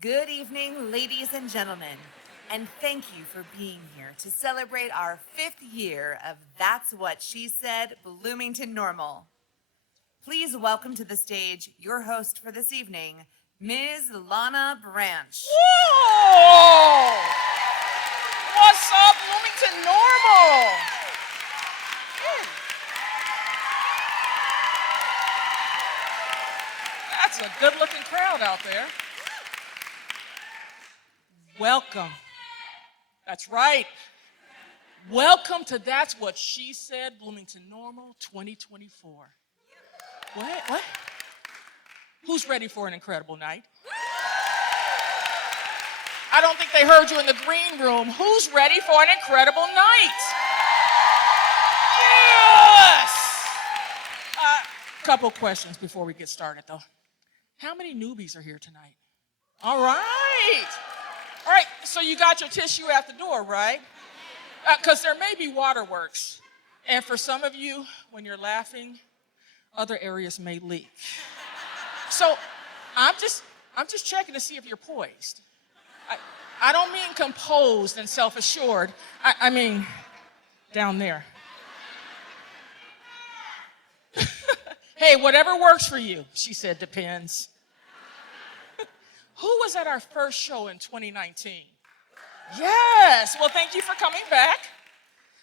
Good evening, ladies and gentlemen, and thank you for being here to celebrate our 5th year of That's What She Said, Bloomington-Normal. Please welcome to the stage your host for this evening, Ms. Lana Branch. Whoa! What's up, Bloomington-Normal? That's a good-looking crowd out there. Welcome. That's right. Welcome to That's What She Said, Bloomington-Normal 2024. What? Who's ready for an incredible night? I don't think they heard you in the green room. Who's ready for an incredible night? Yes! Couple questions before we get started, though. How many newbies are here tonight? All right. All right, so you got your tissue at the door, right? Because there may be waterworks. And for some of you, when you're laughing, other areas may leak. So I'm just checking to see if you're poised. I don't mean composed and self-assured. I mean down there. Hey, whatever works for you, she said, depends. Who was at our first show in 2019? Yes, well, thank you for coming back.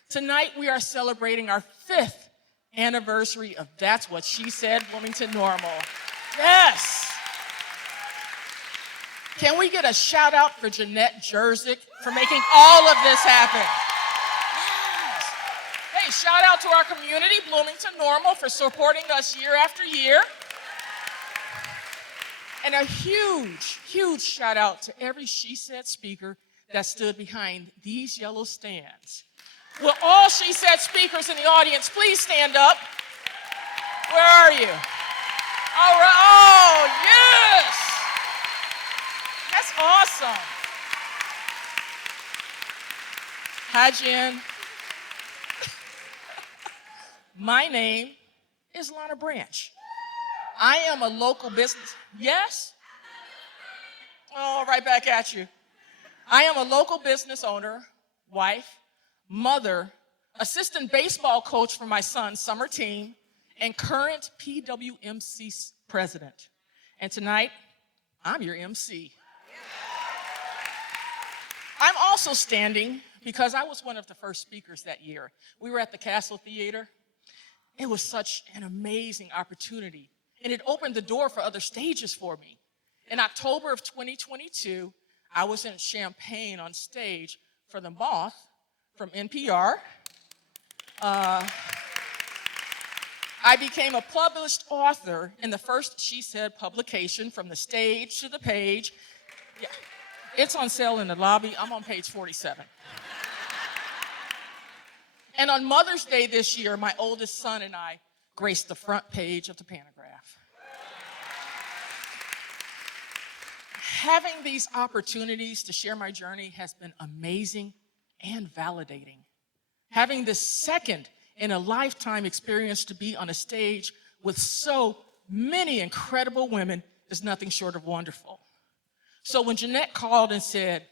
Tonight, we are celebrating our 5th anniversary of That's What She Said, Bloomington-Normal. Yes. Can we get a shout out for Jeanette Jerzick for making all of this happen? Yes. Hey, shout out to our community, Bloomington-Normal, for supporting us year after year. And a huge, huge shout out to every She Said speaker that stood behind these yellow stands. Will all She Said speakers in the audience please stand up? Where are you? All right. Oh, yes. That's awesome. Hi, Jen. My name is Lana Branch. I am a local business. Yes? Oh, right back at you. I am a local business owner, wife, mother, assistant baseball coach for my son's summer team, and current PWMC president. And tonight, I'm your MC. I'm also standing because I was one of the first speakers that year. We were at the Castle Theater. It was such an amazing opportunity, and it opened the door for other stages for me. In October of 2022, I was in Champaign on stage for The Moth from NPR. I became a published author in the first She Said publication, From the Stage to the Page. Yeah, it's on sale in the lobby. I'm on page 47. And on Mother's Day this year, my oldest son and I graced the front page of the Pantograph. Having these opportunities to share my journey has been amazing and validating. Having this second in a lifetime experience to be on a stage with so many incredible women is nothing short of wonderful. So when Jeanette called and said,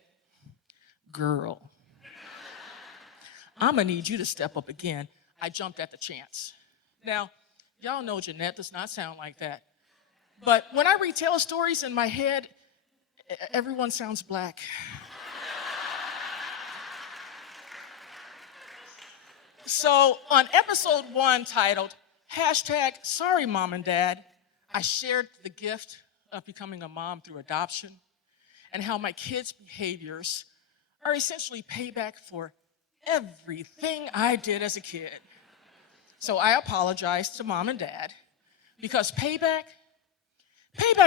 "Girl, I'm gonna need you to step up again," I jumped at the chance. Now, y'all know Jeanette does not sound like that. But when I retell stories in my head, everyone sounds black. So on episode 1 titled, #Sorry Mom and Dad, I shared the gift of becoming a mom through adoption and how my kids' behaviors are essentially payback for everything I did as a kid. So I apologize to Mom and Dad because payback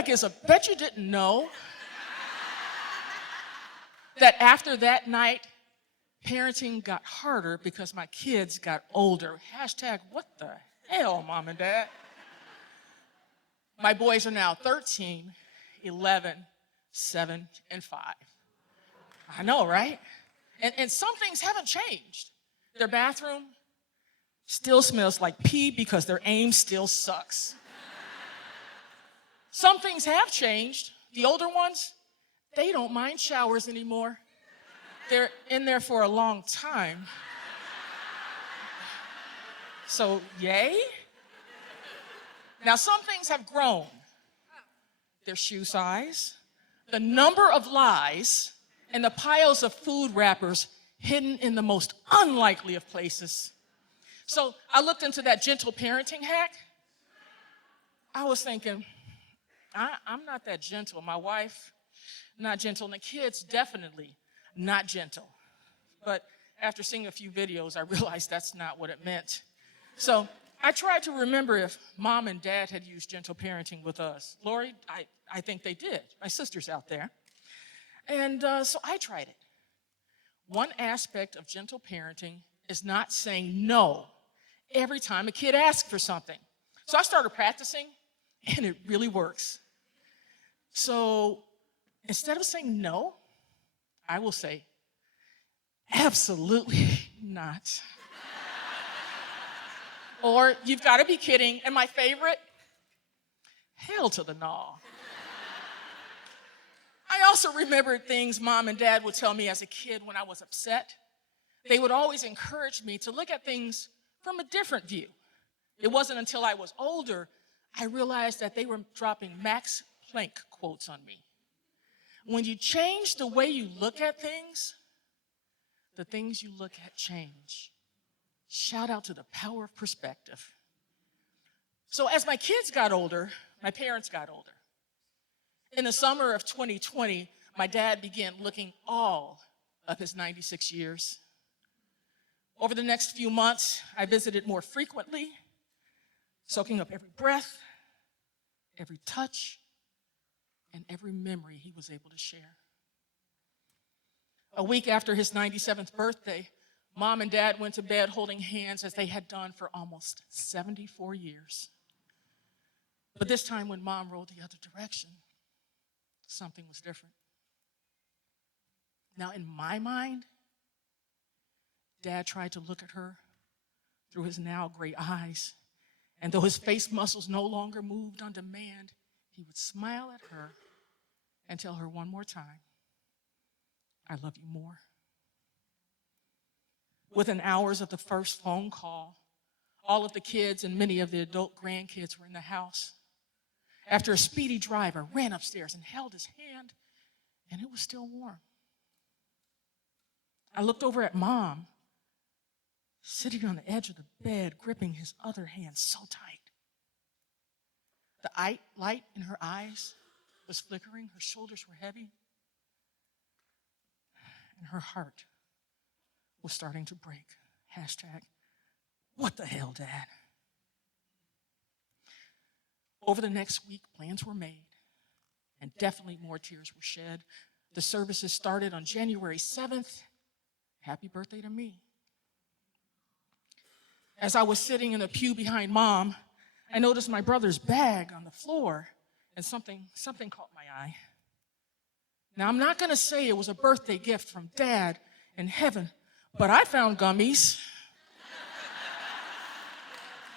is a, bet you didn't know that after that night, parenting got harder because my kids got older. What the hell, Mom and Dad? My boys are now 13, 11, 7, and 5. I know, right? And some things haven't changed. Their bathroom still smells like pee because their aim still sucks. Some things have changed. The older ones, they don't mind showers anymore. They're in there for a long time. So, yay? Now, some things have grown. Their shoe size, the number of lies, and the piles of food wrappers hidden in the most unlikely of places. So I looked into that gentle parenting hack. I was thinking, I'm not that gentle. My wife, not gentle. And the kids, definitely not gentle. But after seeing a few videos, I realized that's not what it meant. So I tried to remember if mom and dad had used gentle parenting with us. Lori, I think they did. My sister's out there. And so I tried it. One aspect of gentle parenting is not saying no every time a kid asks for something. So I started practicing, and it really works. So instead of saying no, I will say, absolutely not. Or, you've got to be kidding. And my favorite, hell to the no. I also remembered things mom and dad would tell me as a kid when I was upset. They would always encourage me to look at things from a different view. It wasn't until I was older I realized that they were dropping Max Planck quotes on me. When you change the way you look at things, the things you look at change. Shout out to the power of perspective. So as my kids got older, my parents got older. In the summer of 2020, my dad began looking all of his 96 years. Over the next few months, I visited more frequently, soaking up every breath, every touch, and every memory he was able to share. A week after his 97th birthday, Mom and Dad went to bed holding hands as they had done for almost 74 years. But this time when Mom rolled the other direction, something was different. Now, in my mind, Dad tried to look at her through his now gray eyes, and though his face muscles no longer moved on demand, he would smile at her and tell her one more time, I love you more. Within hours of the first phone call, all of the kids and many of the adult grandkids were in the house. After a speedy drive, I ran upstairs and held his hand, and it was still warm. I looked over at Mom, sitting on the edge of the bed, gripping his other hand so tight. The light in her eyes was flickering, her shoulders were heavy, and her heart was starting to break. Hashtag, what the hell, Dad? Over the next week, plans were made, and definitely more tears were shed. The services started on January 7th. Happy birthday to me. As I was sitting in the pew behind Mom, I noticed my brother's bag on the floor, and something caught my eye. Now, I'm not going to say it was a birthday gift from Dad in heaven, but I found gummies.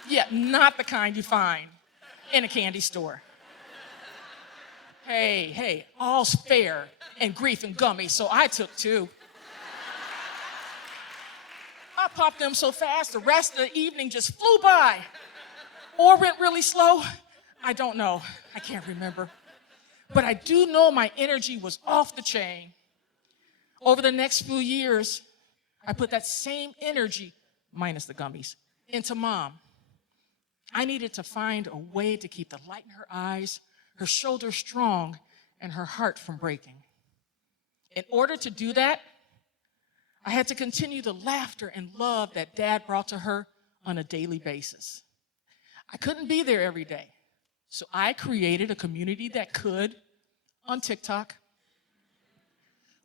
Yeah, not the kind you find in a candy store. Hey, all's fair in grief and gummies, so I took 2. I popped them so fast, the rest of the evening just flew by. Or went really slow. I don't know. I can't remember. But I do know my energy was off the chain. Over the next few years, I put that same energy, minus the gummies, into Mom. I needed to find a way to keep the light in her eyes, her shoulders strong, and her heart from breaking. In order to do that, I had to continue the laughter and love that Dad brought to her on a daily basis. I couldn't be there every day, so I created a community that could on TikTok.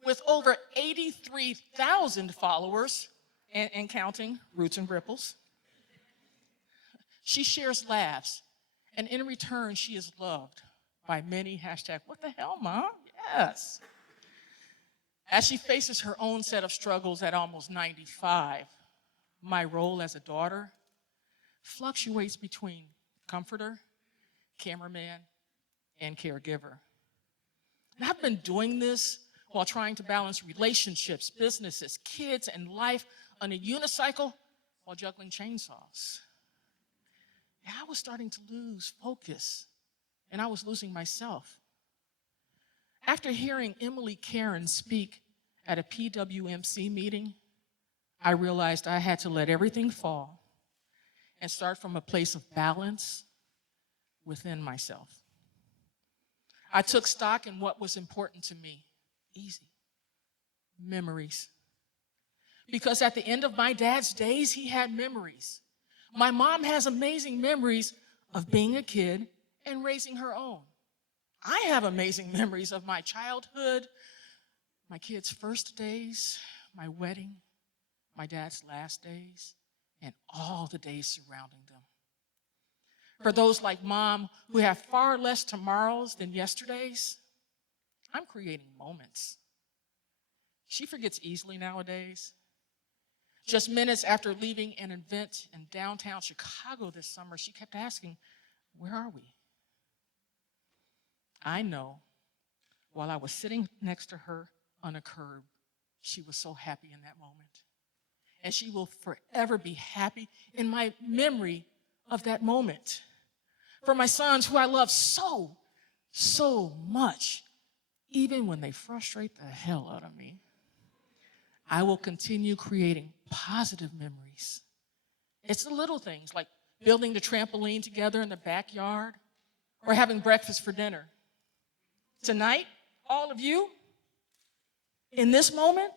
With over 83,000 followers and counting, Roots and Ripples. She shares laughs, and in return, she is loved by many. Hashtag, what the hell, Mom? Yes. As she faces her own set of struggles at almost 95, my role as a daughter fluctuates between comforter, cameraman, and caregiver. And I've been doing this while trying to balance relationships, businesses, kids, and life on a unicycle while juggling chainsaws. And I was starting to lose focus, and I was losing myself. After hearing Emily Karen speak at a PWMC meeting, I realized I had to let everything fall and start from a place of balance within myself. I took stock in what was important to me. Easy. Memories. Because at the end of my dad's days, he had memories. My mom has amazing memories of being a kid and raising her own. I have amazing memories of my childhood, my kids' first days, my wedding, my dad's last days, and all the days surrounding them. For those like Mom who have far less tomorrows than yesterdays, I'm creating moments. She forgets easily nowadays. Just minutes after leaving an event in downtown Chicago this summer, she kept asking, "Where are we?" I know while I was sitting next to her on a curb, she was so happy in that moment. And she will forever be happy in my memory of that moment. For my sons, who I love so, so much, even when they frustrate the hell out of me, I will continue creating positive memories. It's the little things like building the trampoline together in the backyard or having breakfast for dinner. Tonight, all of you, in this moment,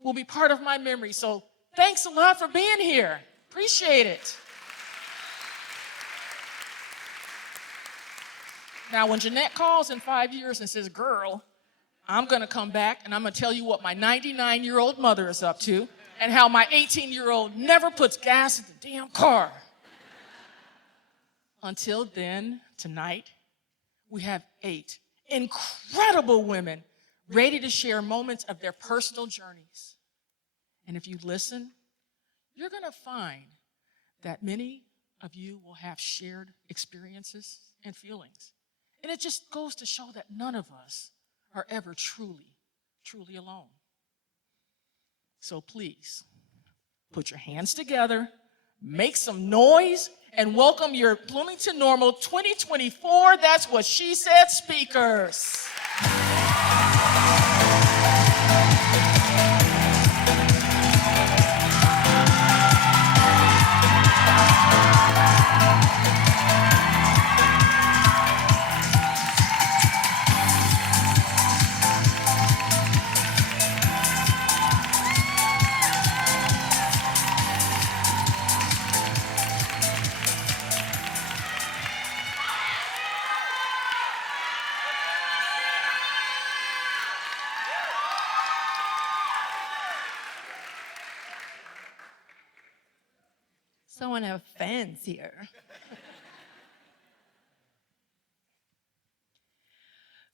will be part of my memory. So thanks a lot for being here. Appreciate it. Now, when Jeanette calls in 5 years and says, "Girl, I'm going to come back and I'm going to tell you what my 99-year-old mother is up to and how my 18-year-old never puts gas in the damn car." Until then, tonight, we have 8 incredible women ready to share moments of their personal journeys. And if you listen, you're going to find that many of you will have shared experiences and feelings. And it just goes to show that none of us are ever truly, truly alone. So please, put your hands together, make some noise, and welcome your Bloomington-Normal 2024 That's What She Said speakers. Someone have fans here.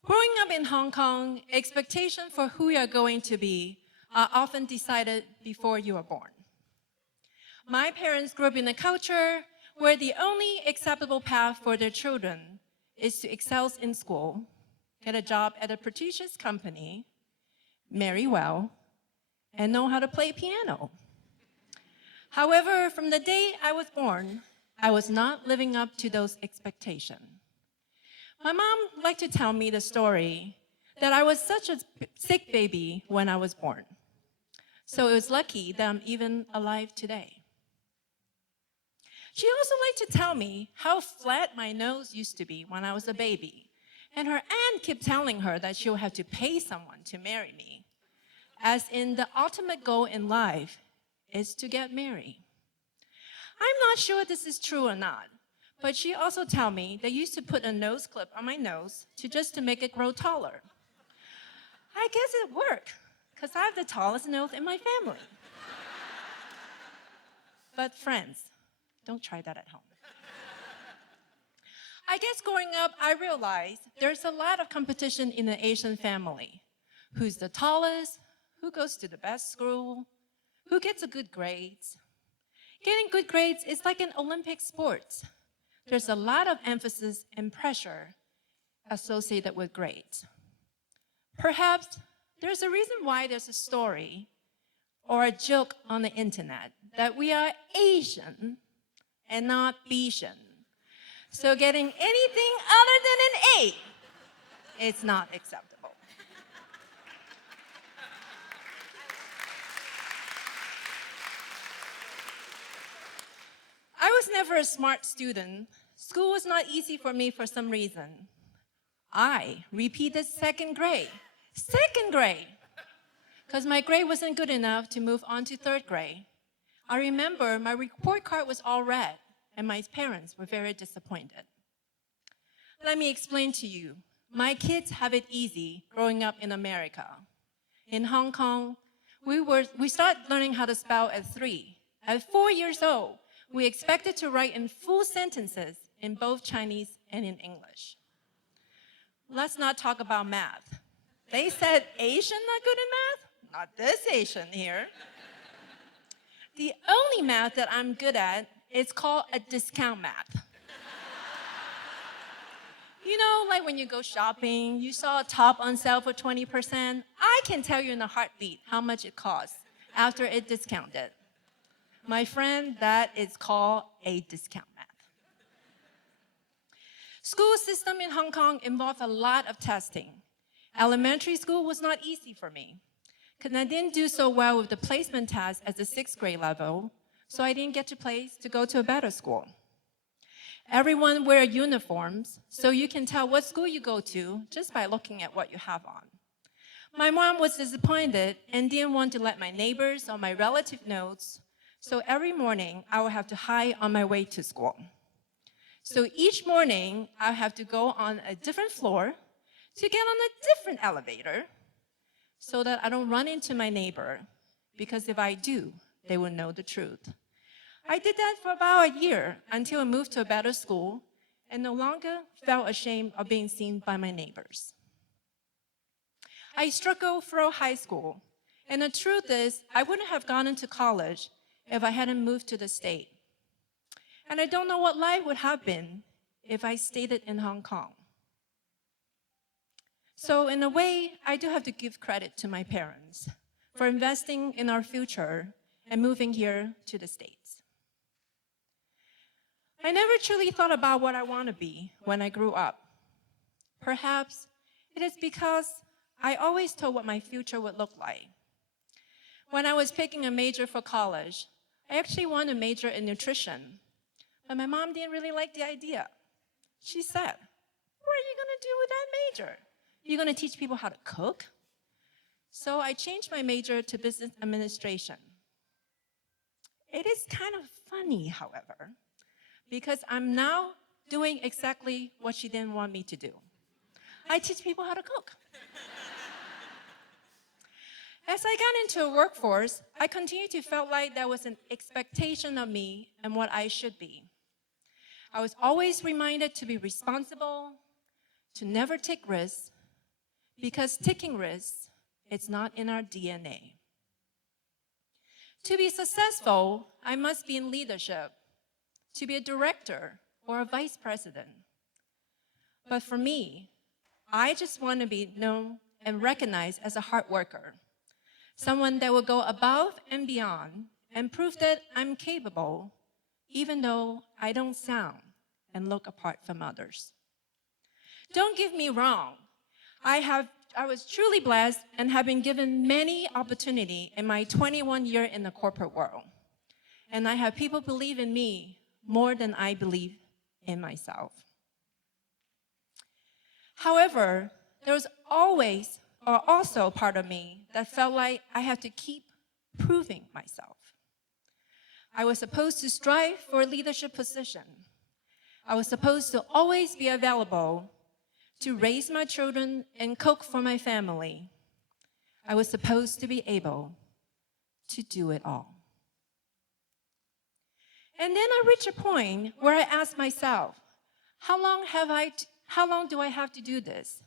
Growing up in Hong Kong, expectations for who you're going to be are often decided before you are born. My parents grew up in a culture where the only acceptable path for their children is to excel in school, get a job at a prestigious company, marry well, and know how to play piano. However, from the day I was born, I was not living up to those expectations. My mom liked to tell me the story that I was such a sick baby when I was born. So it was lucky that I'm even alive today. She also liked to tell me how flat my nose used to be when I was a baby. And her aunt kept telling her that she'll have to pay someone to marry me, as in the ultimate goal in life is to get married. I'm not sure this is true or not, but she also told me they used to put a nose clip on my nose to make it grow taller. I guess it worked, because I have the tallest nose in my family. But friends, don't try that at home. I guess growing up, I realized there's a lot of competition in the Asian family. Who's the tallest? Who goes to the best school? Who gets a good grades? Getting good grades is like an Olympic sport. There's a lot of emphasis and pressure associated with grades. Perhaps there's a reason why there's a story or a joke on the internet that we are Asian and not Bayesian. So getting anything other than an A is not acceptable. I was never a smart student. School was not easy for me for some reason. I repeated second grade, because my grade wasn't good enough to move on to third grade. I remember my report card was all red, and my parents were very disappointed. Let me explain to you. My kids have it easy growing up in America. In Hong Kong, we started learning how to spell at 3. At 4 years old, we expected to write in full sentences in both Chinese and in English. Let's not talk about math. They said Asian not good in math? Not this Asian here. The only math that I'm good at is called a discount math. You know, like when you go shopping, you saw a top on sale for 20%. I can tell you in a heartbeat how much it costs after it discounted. My friend, that is called a discount math. School system in Hong Kong involved a lot of testing. Elementary school was not easy for me, because I didn't do so well with the placement test at the 6th grade level, so I didn't get to go to a better school. Everyone wear uniforms, so you can tell what school you go to just by looking at what you have on. My mom was disappointed and didn't want to let my neighbors or my relative know, so every morning I would have to hide on my way to school. So each morning I have to go on a different floor to get on a different elevator so that I don't run into my neighbor, because if I do, they will know the truth. I did that for about a year until I moved to a better school and no longer felt ashamed of being seen by my neighbors. I struggled through high school, and the truth is I wouldn't have gone into college if I hadn't moved to the state. And I don't know what life would have been if I stayed in Hong Kong. So in a way, I do have to give credit to my parents for investing in our future and moving here to the States. I never truly thought about what I want to be when I grew up. Perhaps it is because I always told what my future would look like. When I was picking a major for college, I actually wanted to major in nutrition, but my mom didn't really like the idea. She said, "What are you going to do with that major? You're going to teach people how to cook?" So I changed my major to business administration. It is kind of funny, however, because I'm now doing exactly what she didn't want me to do. I teach people how to cook. As I got into a workforce, I continued to feel like there was an expectation of me and what I should be. I was always reminded to be responsible, to never take risks, because taking risks is not in our DNA. To be successful, I must be in leadership, to be a director or a vice president. But for me, I just want to be known and recognized as a hard worker, someone that will go above and beyond and prove that I'm capable, even though I don't sound and look apart from others. Don't get me wrong. I was truly blessed and have been given many opportunities in my 21 years in the corporate world. And I have people believe in me more than I believe in myself. However, there was always or also part of me that felt like I had to keep proving myself. I was supposed to strive for a leadership position. I was supposed to always be available to raise my children and cook for my family. I was supposed to be able to do it all. And then I reached a point where I asked myself, how long do I have to do this?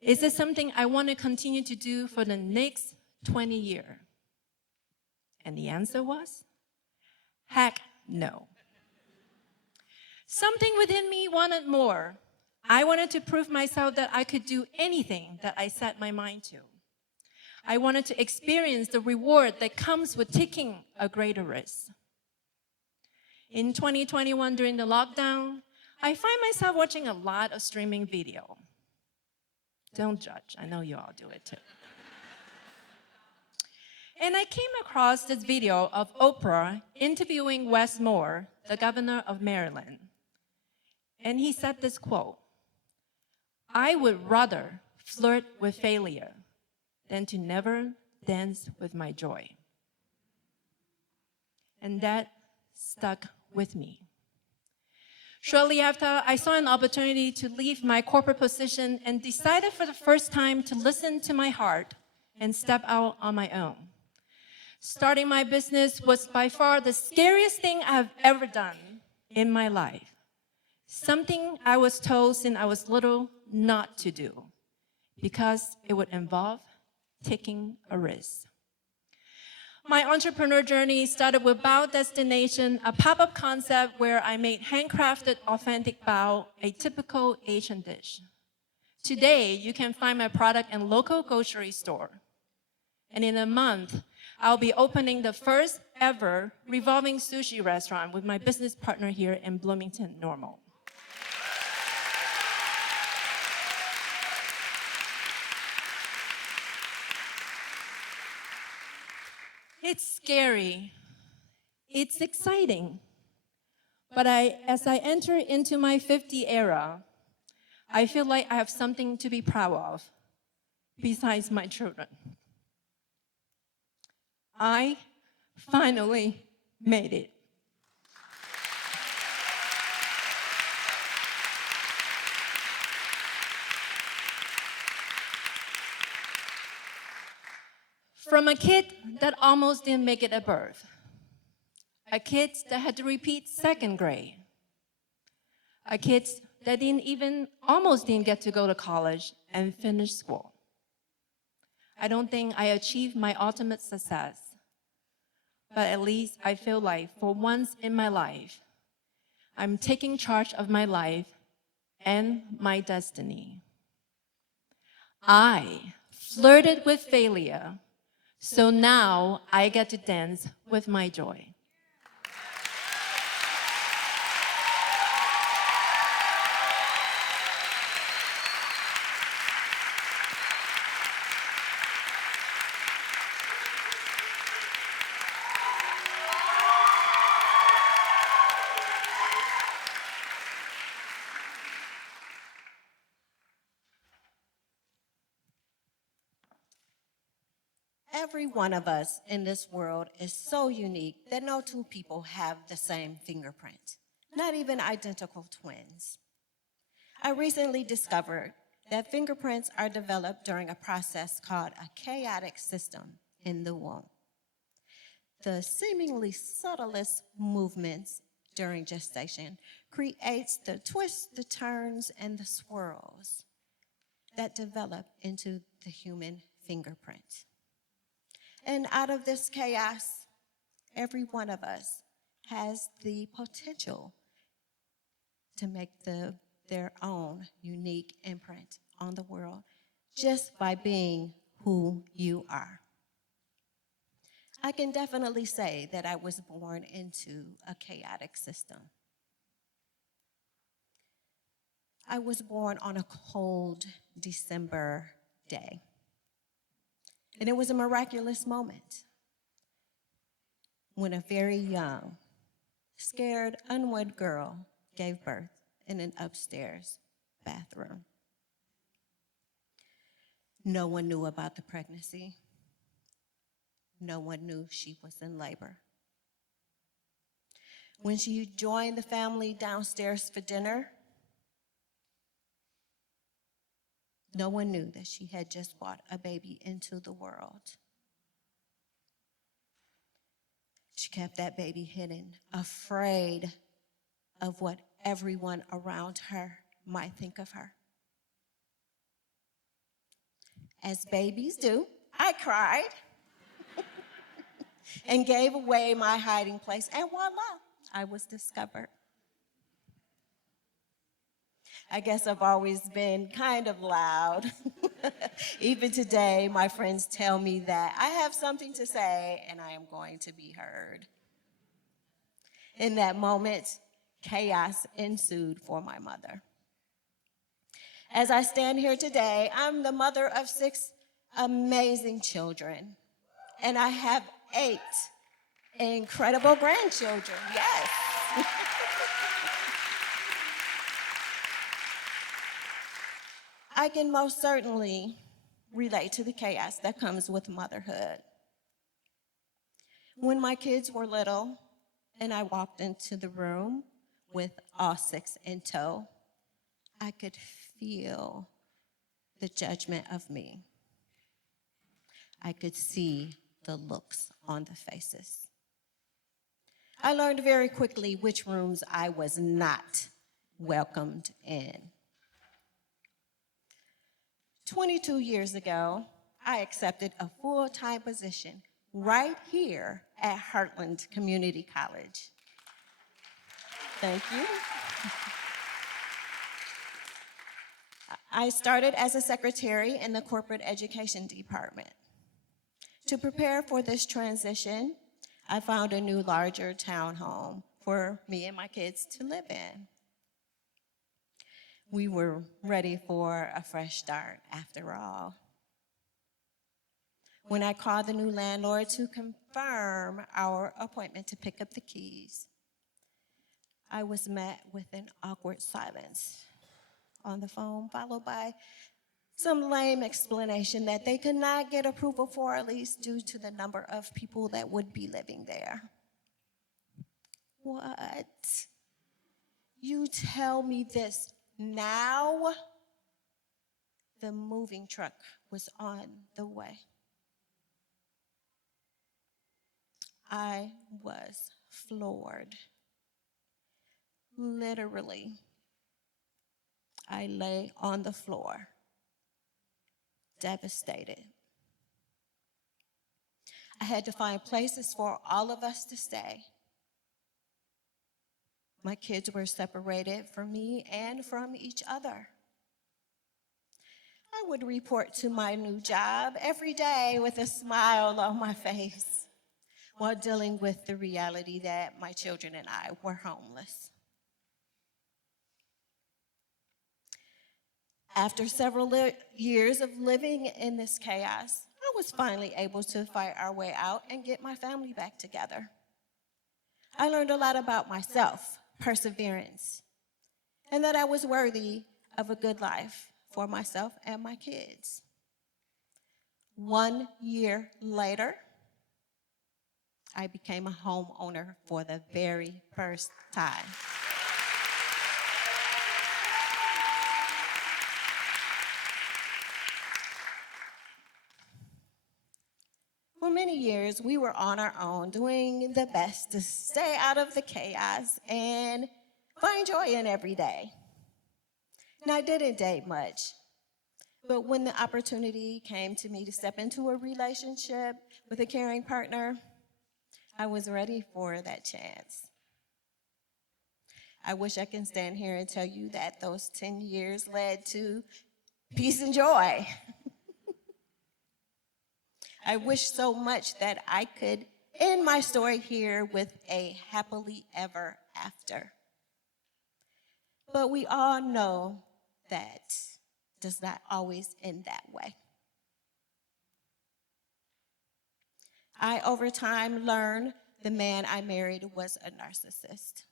Is this something I want to continue to do for the next 20 years? And the answer was, heck no. Something within me wanted more. I wanted to prove myself that I could do anything that I set my mind to. I wanted to experience the reward that comes with taking a greater risk. In 2021, during the lockdown, I find myself watching a lot of streaming video. Don't judge, I know you all do it too. And I came across this video of Oprah interviewing Wes Moore, the governor of Maryland. And he said this quote, "I would rather flirt with failure than to never dance with my joy." And that stuck with me. Shortly after, I saw an opportunity to leave my corporate position and decided for the first time to listen to my heart and step out on my own. Starting my business was by far the scariest thing I have ever done in my life. Something I was told since I was little not to do, because it would involve taking a risk. My entrepreneur journey started with Bao Destination, a pop-up concept where I made handcrafted authentic bao, a typical Asian dish. Today, you can find my product in local grocery store. And in a month, I'll be opening the first ever revolving sushi restaurant with my business partner here in Bloomington-Normal. It's scary. It's exciting. But as I enter into my 50 era, I feel like I have something to be proud of besides my children. I finally made it. From a kid that almost didn't make it at birth, a kid that had to repeat second grade, a kid that almost didn't get to go to college and finish school. I don't think I achieved my ultimate success, but at least I feel like for once in my life, I'm taking charge of my life and my destiny. I flirted with failure, so now I get to dance with my joy. Every one of us in this world is so unique that no two people have the same fingerprint, not even identical twins. I recently discovered that fingerprints are developed during a process called a chaotic system in the womb. The seemingly subtlest movements during gestation creates the twists, the turns, and the swirls that develop into the human fingerprint. And out of this chaos, every one of us has the potential to make their own unique imprint on the world just by being who you are. I can definitely say that I was born into a chaotic system. I was born on a cold December day. And it was a miraculous moment when a very young, scared, unwed girl gave birth in an upstairs bathroom. No one knew about the pregnancy. No one knew she was in labor. When she joined the family downstairs for dinner, no one knew that she had just brought a baby into the world. She kept that baby hidden, afraid of what everyone around her might think of her. As babies do, I cried and gave away my hiding place, and voila, I was discovered. I guess I've always been kind of loud. Even today, my friends tell me that I have something to say and I am going to be heard. In that moment, chaos ensued for my mother. As I stand here today, I'm the mother of 6 amazing children, and I have 8 incredible grandchildren, yes. I can most certainly relate to the chaos that comes with motherhood. When my kids were little and I walked into the room with all 6 in tow, I could feel the judgment of me. I could see the looks on the faces. I learned very quickly which rooms I was not welcomed in. 22 years ago, I accepted a full-time position right here at Heartland Community College. Thank you. I started as a secretary in the corporate education department. To prepare for this transition, I found a new, larger townhome for me and my kids to live in. We were ready for a fresh start after all. When I called the new landlord to confirm our appointment to pick up the keys, I was met with an awkward silence on the phone, followed by some lame explanation that they could not get approval for a lease due to the number of people that would be living there. What? You tell me this now? The moving truck was on the way. I was floored. Literally, I lay on the floor, devastated. I had to find places for all of us to stay. My kids were separated from me and from each other. I would report to my new job every day with a smile on my face while dealing with the reality that my children and I were homeless. After several years of living in this chaos, I was finally able to fight our way out and get my family back together. I learned a lot about myself, perseverance, and that I was worthy of a good life for myself and my kids. 1 year later, I became a homeowner for the very first time. For many years, we were on our own, doing the best to stay out of the chaos and find joy in every day. And I didn't date much, but when the opportunity came to me to step into a relationship with a caring partner, I was ready for that chance. I wish I can stand here and tell you that those 10 years led to peace and joy. I wish so much that I could end my story here with a happily ever after. But we all know that does not always end that way. I, over time, learned the man I married was a narcissist.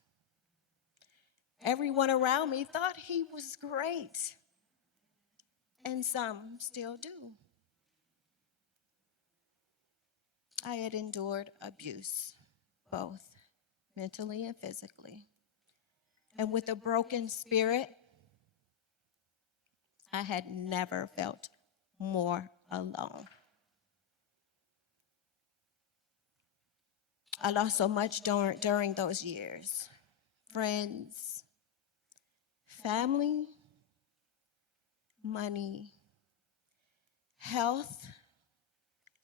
Everyone around me thought he was great, and some still do. I had endured abuse, both mentally and physically. And with a broken spirit, I had never felt more alone. I lost so much during those years. Friends, family, money, health,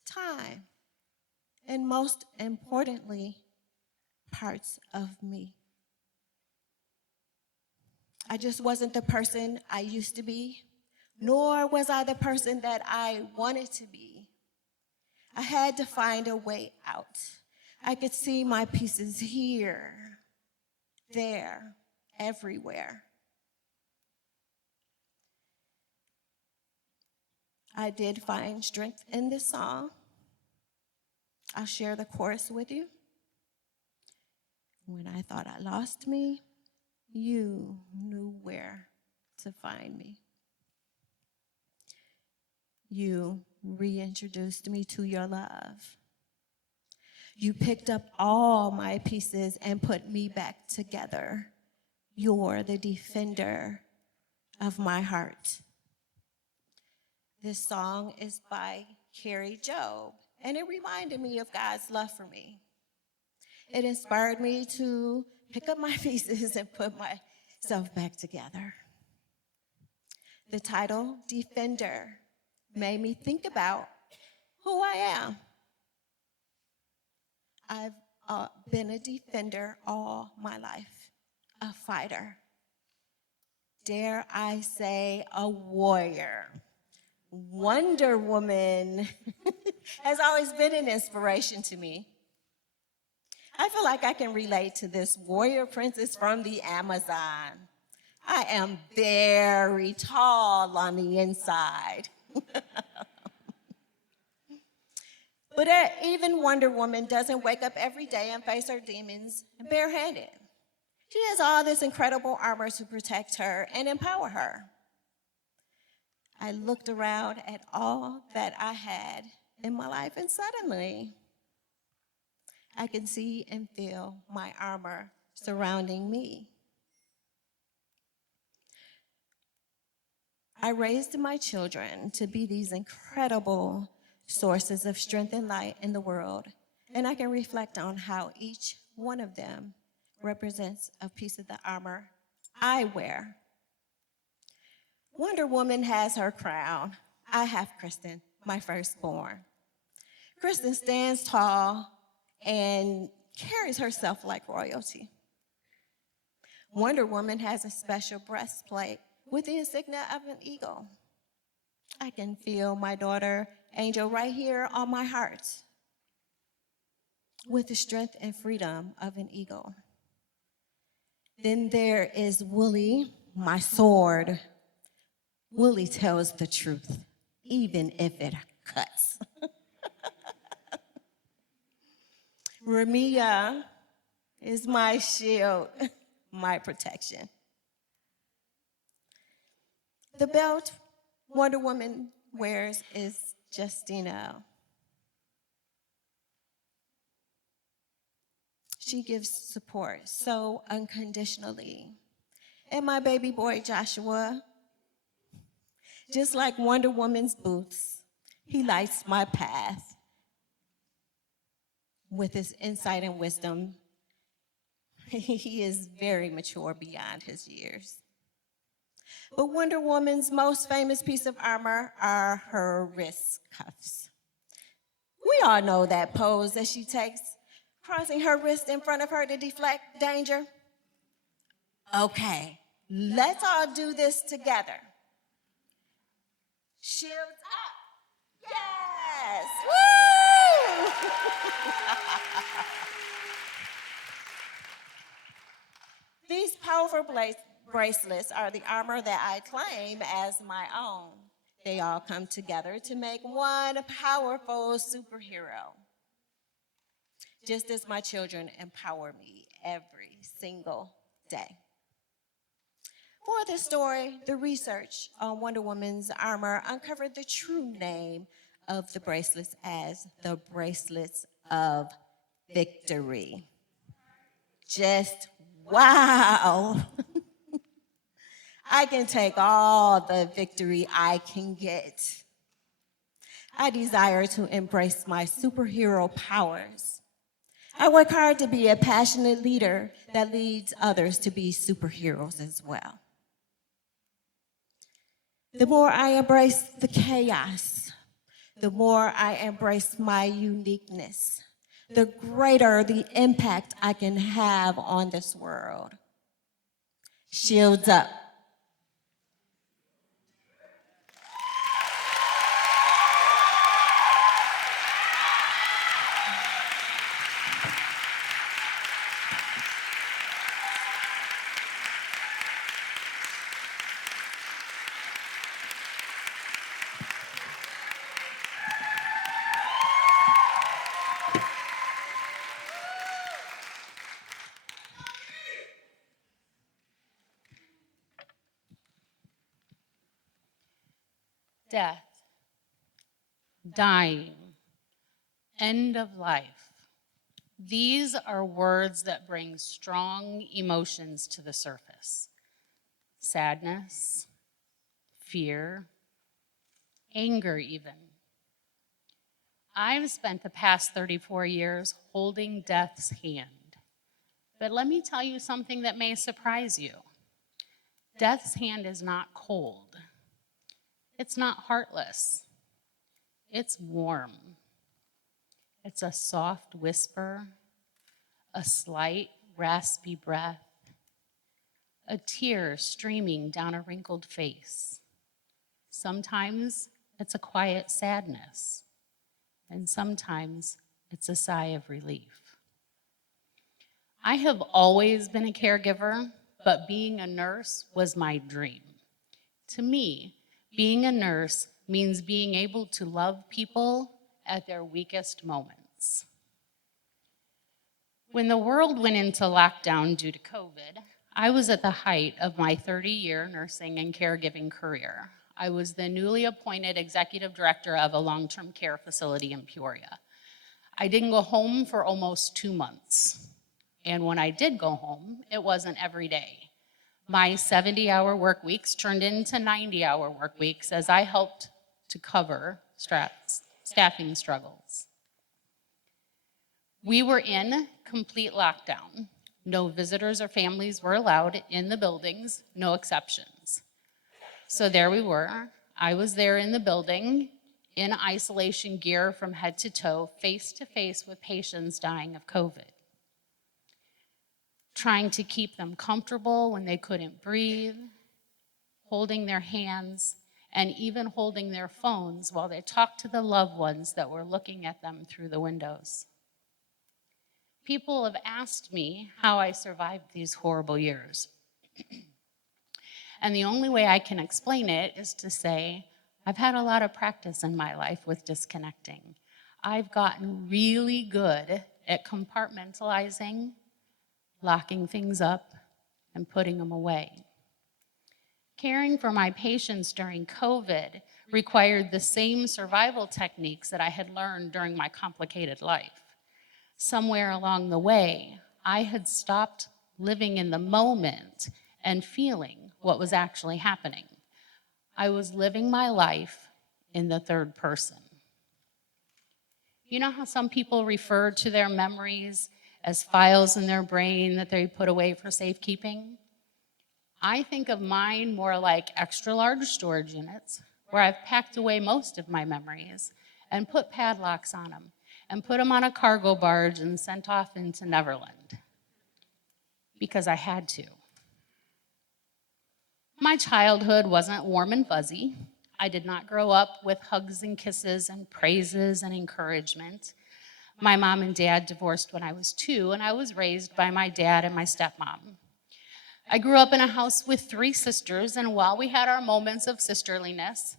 time, and most importantly, parts of me. I just wasn't the person I used to be, nor was I the person that I wanted to be. I had to find a way out. I could see my pieces here, there, everywhere. I did find strength in this song. I'll share the chorus with you. When I thought I lost me, you knew where to find me. You reintroduced me to your love. You picked up all my pieces and put me back together. You're the defender of my heart. This song is by Carrie Job, and it reminded me of God's love for me. It inspired me to pick up my pieces and put myself back together. The title, Defender, made me think about who I am. I've been a defender all my life, a fighter. Dare I say, a warrior. Wonder Woman has always been an inspiration to me. I feel like I can relate to this warrior princess from the Amazon. I am very tall on the inside. But even Wonder Woman doesn't wake up every day and face her demons barehanded. She has all this incredible armor to protect her and empower her. I looked around at all that I had in my life, and suddenly I could see and feel my armor surrounding me. I raised my children to be these incredible sources of strength and light in the world, and I can reflect on how each one of them represents a piece of the armor I wear. Wonder Woman has her crown. I have Kristen, my firstborn. Kristen stands tall and carries herself like royalty. Wonder Woman has a special breastplate with the insignia of an eagle. I can feel my daughter Angel right here on my heart with the strength and freedom of an eagle. Then there is Wooly, my sword. Wooly tells the truth, even if it cuts. Ramia is my shield, my protection. The belt Wonder Woman wears is Justina. She gives support so unconditionally. And my baby boy, Joshua, just like Wonder Woman's boots, he lights my path with his insight and wisdom. He is very mature beyond his years. But Wonder Woman's most famous piece of armor are her wrist cuffs. We all know that pose that she takes, crossing her wrist in front of her to deflect danger. Okay, let's all do this together. Shields up. Yes! Woo! These powerful bracelets are the armor that I claim as my own. They all come together to make one powerful superhero, just as my children empower me every single day. For this story, the research on Wonder Woman's armor uncovered the true name of the bracelets as the bracelets of victory. Just wow. I can take all the victory I can get. I desire to embrace my superhero powers. I work hard to be a passionate leader that leads others to be superheroes as well. The more I embrace the chaos, the more I embrace my uniqueness, the greater the impact I can have on this world. Shields up. death, dying, end of life. These are words that bring strong emotions to the surface. Sadness, fear, anger even. I've spent the past 34 years holding death's hand. But let me tell you something that may surprise you. Death's hand is not cold. It's not heartless. It's warm. It's a soft whisper, a slight raspy breath, a tear streaming down a wrinkled face. Sometimes it's a quiet sadness, and sometimes it's a sigh of relief. I have always been a caregiver, but being a nurse was my dream. To me, being a nurse means being able to love people at their weakest moments. When the world went into lockdown due to COVID, I was at the height of my 30-year nursing and caregiving career. I was the newly appointed executive director of a long-term care facility in Peoria. I didn't go home for almost 2 months. And when I did go home, it wasn't every day. My 70-hour work weeks turned into 90-hour work weeks as I helped to cover staffing struggles. We were in complete lockdown. No visitors or families were allowed in the buildings, no exceptions. So there we were. I was there in the building, in isolation gear from head to toe, face to face with patients dying of COVID. Trying to keep them comfortable when they couldn't breathe, holding their hands, and even holding their phones while they talked to the loved ones that were looking at them through the windows. People have asked me how I survived these horrible years. And the only way I can explain it is to say, I've had a lot of practice in my life with disconnecting. I've gotten really good at compartmentalizing, locking things up, and putting them away. Caring for my patients during COVID required the same survival techniques that I had learned during my complicated life. Somewhere along the way, I had stopped living in the moment and feeling what was actually happening. I was living my life in the third person. You know how some people refer to their memories as files in their brain that they put away for safekeeping? I think of mine more like extra large storage units where I've packed away most of my memories and put padlocks on them and put them on a cargo barge and sent off into Neverland because I had to. My childhood wasn't warm and fuzzy. I did not grow up with hugs and kisses and praises and encouragement. My mom and dad divorced when I was 2, and I was raised by my dad and my stepmom. I grew up in a house with 3 sisters, and while we had our moments of sisterliness,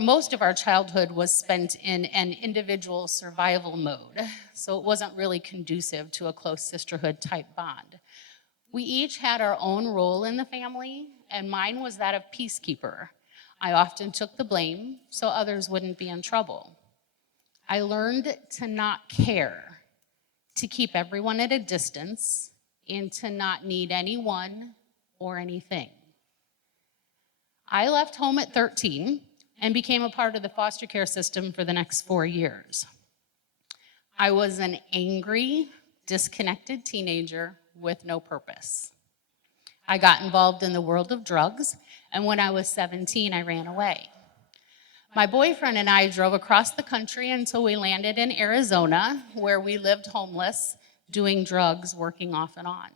most of our childhood was spent in an individual survival mode, so it wasn't really conducive to a close sisterhood type bond. We each had our own role in the family, and mine was that of peacekeeper. I often took the blame so others wouldn't be in trouble. I learned to not care, to keep everyone at a distance, and to not need anyone or anything. I left home at 13 and became a part of the foster care system for the next 4 years. I was an angry, disconnected teenager with no purpose. I got involved in the world of drugs, and when I was 17, I ran away. My boyfriend and I drove across the country until we landed in Arizona, where we lived homeless, doing drugs, working off and on.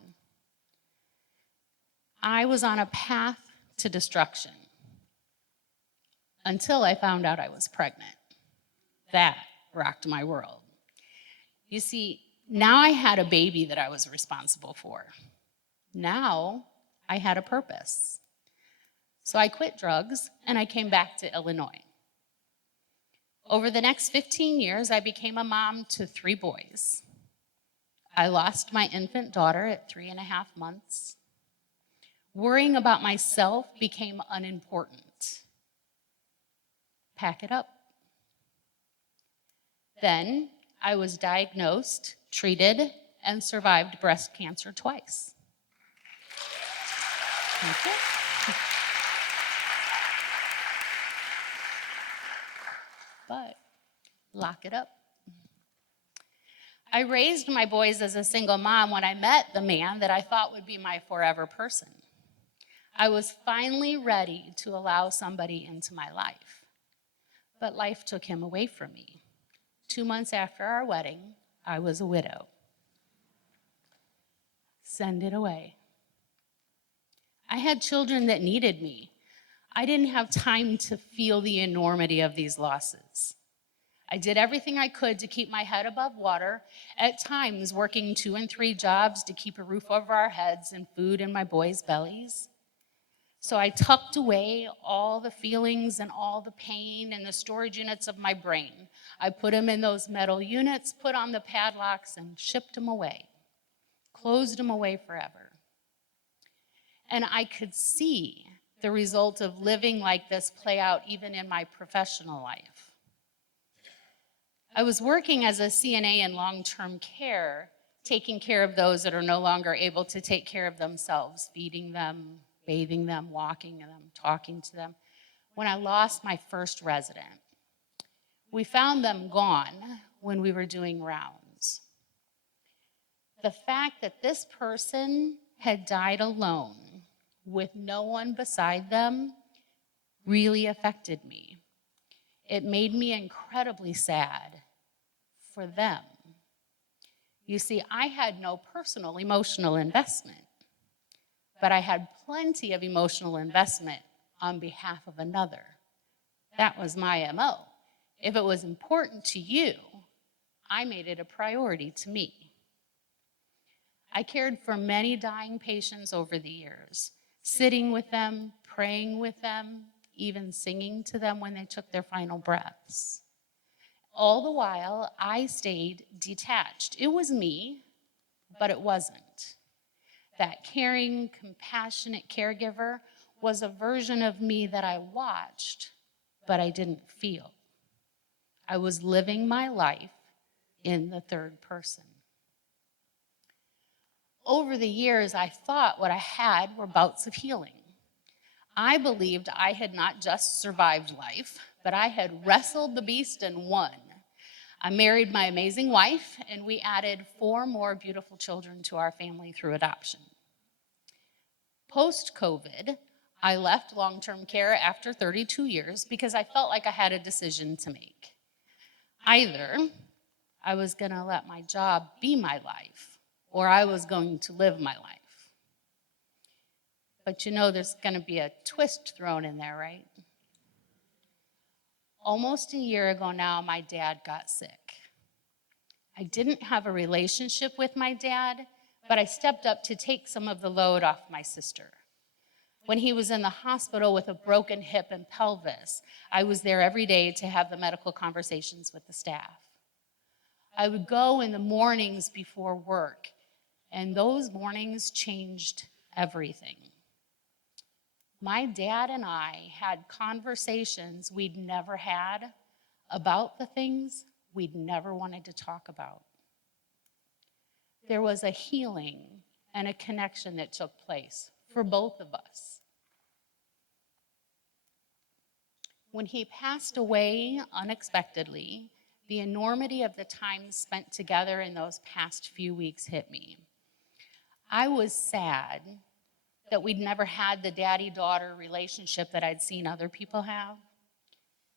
I was on a path to destruction until I found out I was pregnant. That rocked my world. You see, now I had a baby that I was responsible for. Now I had a purpose. So I quit drugs and I came back to Illinois. Over the next 15 years, I became a mom to 3 boys. I lost my infant daughter at 3.5 months. Worrying about myself became unimportant. pack it up. Then I was diagnosed, treated, and survived breast cancer twice. Thank you. But lock it up. I raised my boys as a single mom when I met the man that I thought would be my forever person. I was finally ready to allow somebody into my life. But life took him away from me. 2 months after our wedding, I was a widow. Send it away. I had children that needed me. I didn't have time to feel the enormity of these losses. I did everything I could to keep my head above water, at times working 2 and 3 jobs to keep a roof over our heads and food in my boys' bellies. So I tucked away all the feelings and all the pain in the storage units of my brain. I put them in those metal units, put on the padlocks, and shipped them away, closed them away forever. And I could see the result of living like this play out even in my professional life. I was working as a CNA in long-term care, taking care of those that are no longer able to take care of themselves, feeding them, bathing them, walking them, talking to them, when I lost my first resident. We found them gone when we were doing rounds. The fact that this person had died alone with no one beside them really affected me. It made me incredibly sad for them. You see, I had no personal emotional investment, but I had plenty of emotional investment on behalf of another. That was my MO. If it was important to you, I made it a priority to me. I cared for many dying patients over the years, sitting with them, praying with them, even singing to them when they took their final breaths. All the while, I stayed detached. It was me, but it wasn't. That caring, compassionate caregiver was a version of me that I watched, but I didn't feel. I was living my life in the third person. Over the years, I thought what I had were bouts of healing. I believed I had not just survived life, but I had wrestled the beast and won. I married my amazing wife, and we added 4 more beautiful children to our family through adoption. Post-COVID, I left long-term care after 32 years because I felt like I had a decision to make. Either I was going to let my job be my life, or I was going to live my life. But you know there's going to be a twist thrown in there, right? Almost a year ago now, my dad got sick. I didn't have a relationship with my dad, but I stepped up to take some of the load off my sister. When he was in the hospital with a broken hip and pelvis, I was there every day to have the medical conversations with the staff. I would go in the mornings before work, and those mornings changed everything. My dad and I had conversations we'd never had about the things we'd never wanted to talk about. There was a healing and a connection that took place for both of us. When he passed away unexpectedly, the enormity of the time spent together in those past few weeks hit me. I was sad that we'd never had the daddy-daughter relationship that I'd seen other people have.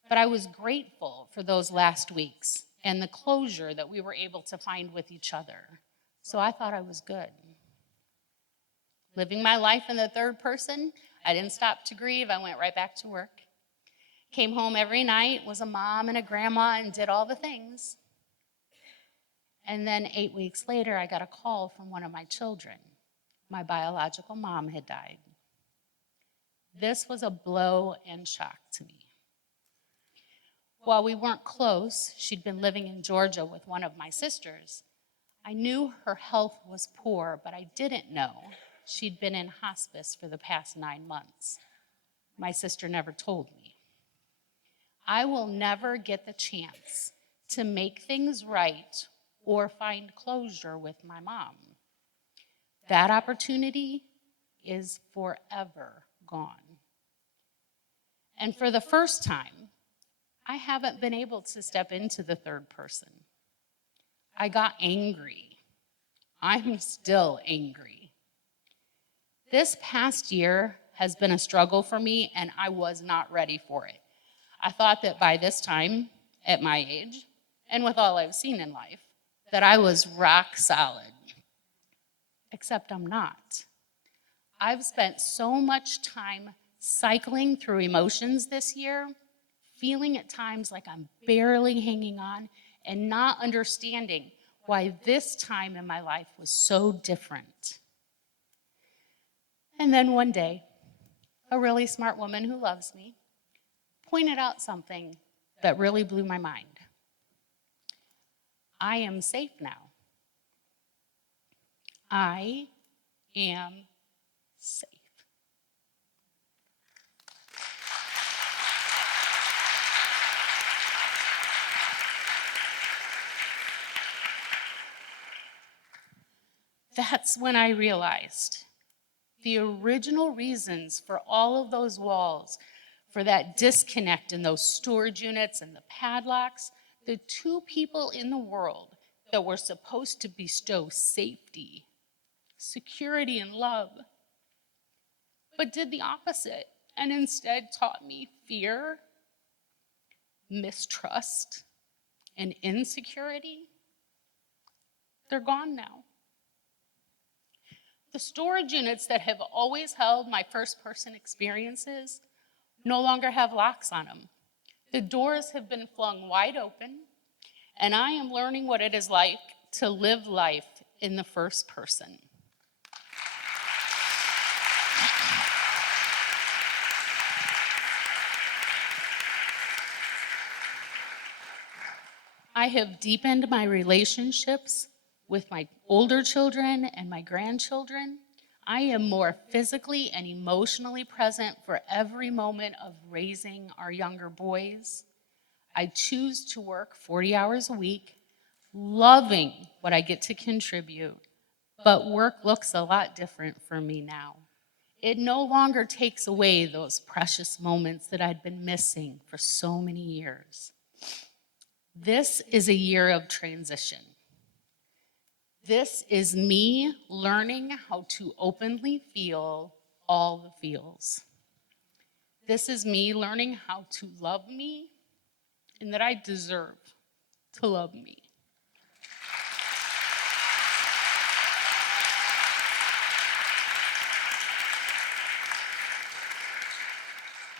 But I was grateful for those last weeks and the closure that we were able to find with each other. So I thought I was good. Living my life in the third person, I didn't stop to grieve. I went right back to work. Came home every night, was a mom and a grandma, and did all the things. And then 8 weeks later, I got a call from one of my children. My biological mom had died. This was a blow and shock to me. While we weren't close, she'd been living in Georgia with one of my sisters. I knew her health was poor, but I didn't know she'd been in hospice for the past 9 months. My sister never told me. I will never get the chance to make things right or find closure with my mom. That opportunity is forever gone. And for the first time, I haven't been able to step into the third person. I got angry. I'm still angry. This past year has been a struggle for me, and I was not ready for it. I thought that by this time, at my age, and with all I've seen in life, that I was rock solid. Except I'm not. I've spent so much time cycling through emotions this year, feeling at times like I'm barely hanging on and not understanding why this time in my life was so different. And then one day, a really smart woman who loves me pointed out something that really blew my mind. I am safe now. I am safe. That's when I realized the original reasons for all of those walls, for that disconnect in those storage units and the padlocks, the two people in the world that were supposed to bestow safety, security, and love, but did the opposite and instead taught me fear, mistrust, and insecurity. They're gone now. The storage units that have always held my first-person experiences no longer have locks on them. The doors have been flung wide open, and I am learning what it is like to live life in the first person. I have deepened my relationships with my older children and my grandchildren. I am more physically and emotionally present for every moment of raising our younger boys. I choose to work 40 hours a week, loving what I get to contribute, but work looks a lot different for me now. It no longer takes away those precious moments that I'd been missing for so many years. This is a year of transition. This is me learning how to openly feel all the feels. This is me learning how to love me and that I deserve to love me.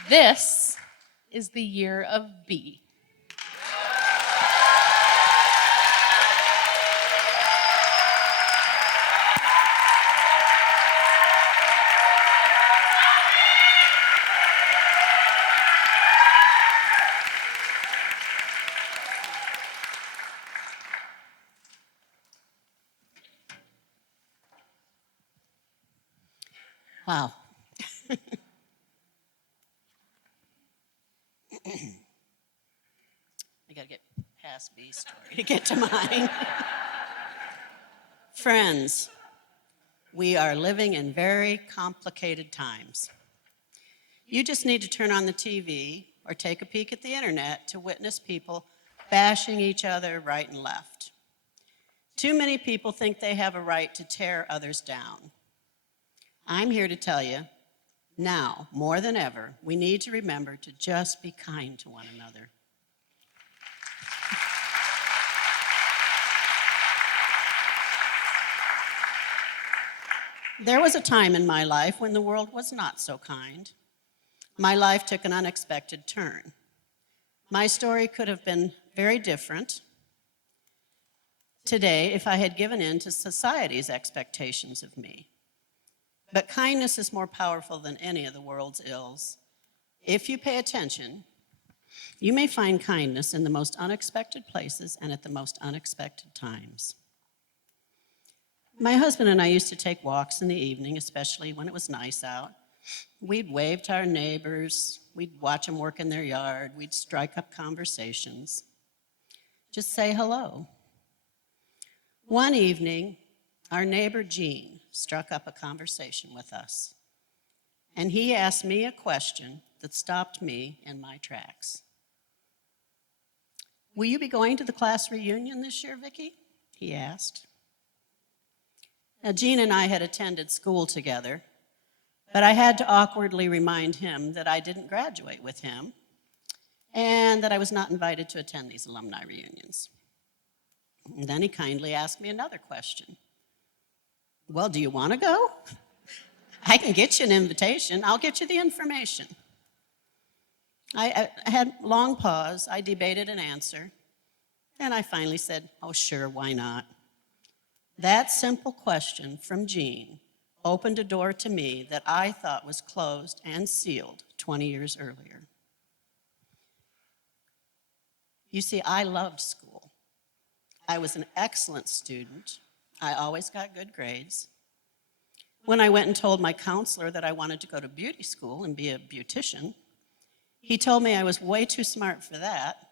This is the year of B. Wow. I gotta get past B's story to get to mine. Friends, we are living in very complicated times. You just need to turn on the TV or take a peek at the internet to witness people bashing each other right and left. Too many people think they have a right to tear others down. I'm here to tell you, now, more than ever, we need to remember to just be kind to one another. There was a time in my life when the world was not so kind. My life took an unexpected turn. My story could have been very different today if I had given in to society's expectations of me. But kindness is more powerful than any of the world's ills. If you pay attention, you may find kindness in the most unexpected places and at the most unexpected times. My husband and I used to take walks in the evening, especially when it was nice out. We'd wave to our neighbors. We'd watch them work in their yard. We'd strike up conversations. Just say hello. One evening, our neighbor Gene struck up a conversation with us, and he asked me a question that stopped me in my tracks. "Will you be going to the class reunion this year, Vicki?" he asked. Now, Gene and I had attended school together, but I had to awkwardly remind him that I didn't graduate with him and that I was not invited to attend these alumni reunions. And then he kindly asked me another question. "Well, do you want to go? I can get you an invitation. I'll get you the information." I had a long pause. I debated an answer, and I finally said, "Oh, sure, why not?" That simple question from Gene opened a door to me that I thought was closed and sealed 20 years earlier. You see, I loved school. I was an excellent student. I always got good grades. When I went and told my counselor that I wanted to go to beauty school and be a beautician, he told me I was way too smart for that,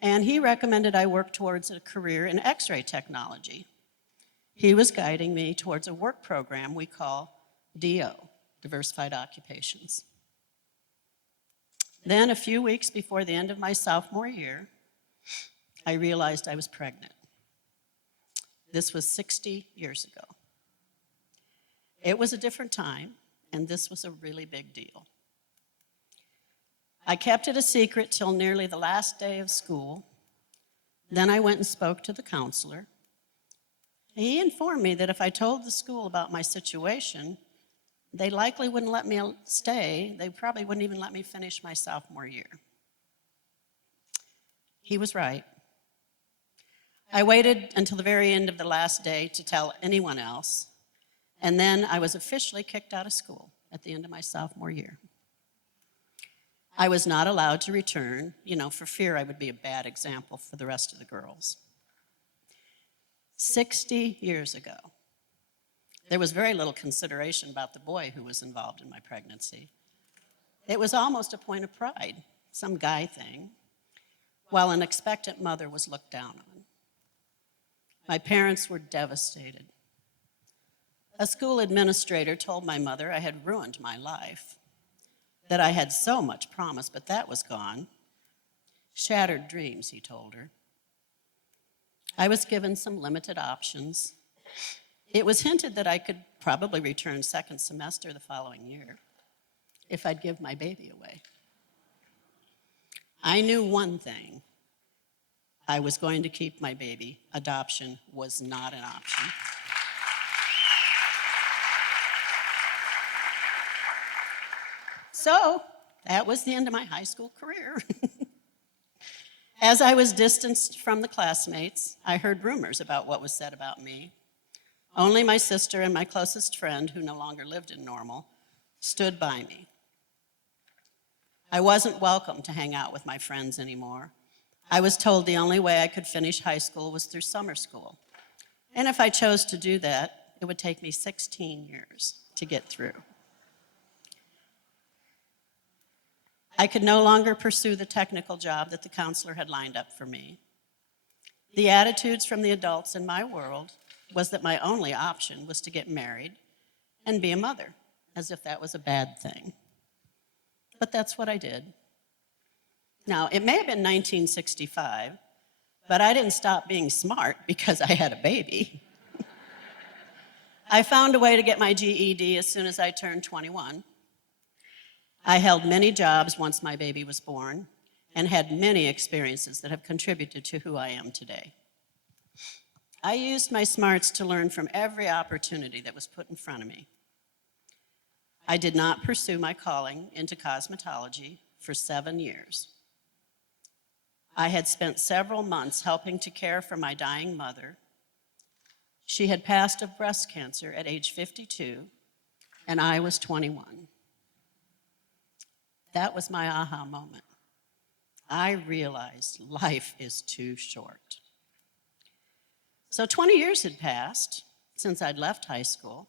and he recommended I work towards a career in X-ray technology. He was guiding me towards a work program we call DO, Diversified Occupations. Then, a few weeks before the end of my sophomore year, I realized I was pregnant. This was 60 years ago. It was a different time, and this was a really big deal. I kept it a secret till nearly the last day of school. Then I went and spoke to the counselor. He informed me that if I told the school about my situation, they likely wouldn't let me stay. They probably wouldn't even let me finish my sophomore year. He was right. I waited until the very end of the last day to tell anyone else, and then I was officially kicked out of school at the end of my sophomore year. I was not allowed to return, for fear I would be a bad example for the rest of the girls. 60 years ago, there was very little consideration about the boy who was involved in my pregnancy. It was almost a point of pride, some guy thing, while an expectant mother was looked down on. My parents were devastated. A school administrator told my mother I had ruined my life, that I had so much promise, but that was gone. Shattered dreams, he told her. I was given some limited options. It was hinted that I could probably return second semester the following year if I'd give my baby away. I knew one thing. I was going to keep my baby. Adoption was not an option. So that was the end of my high school career. As I was distanced from the classmates, I heard rumors about what was said about me. Only my sister and my closest friend, who no longer lived in Normal, stood by me. I wasn't welcome to hang out with my friends anymore. I was told the only way I could finish high school was through summer school. And if I chose to do that, it would take me 16 years to get through. I could no longer pursue the technical job that the counselor had lined up for me. The attitudes from the adults in my world was that my only option was to get married and be a mother, as if that was a bad thing. But that's what I did. Now, it may have been 1965, but I didn't stop being smart because I had a baby. I found a way to get my GED as soon as I turned 21. I held many jobs once my baby was born and had many experiences that have contributed to who I am today. I used my smarts to learn from every opportunity that was put in front of me. I did not pursue my calling into cosmetology for 7 years. I had spent several months helping to care for my dying mother. She had passed of breast cancer at age 52, and I was 21. That was my aha moment. I realized life is too short. So 20 years had passed since I'd left high school,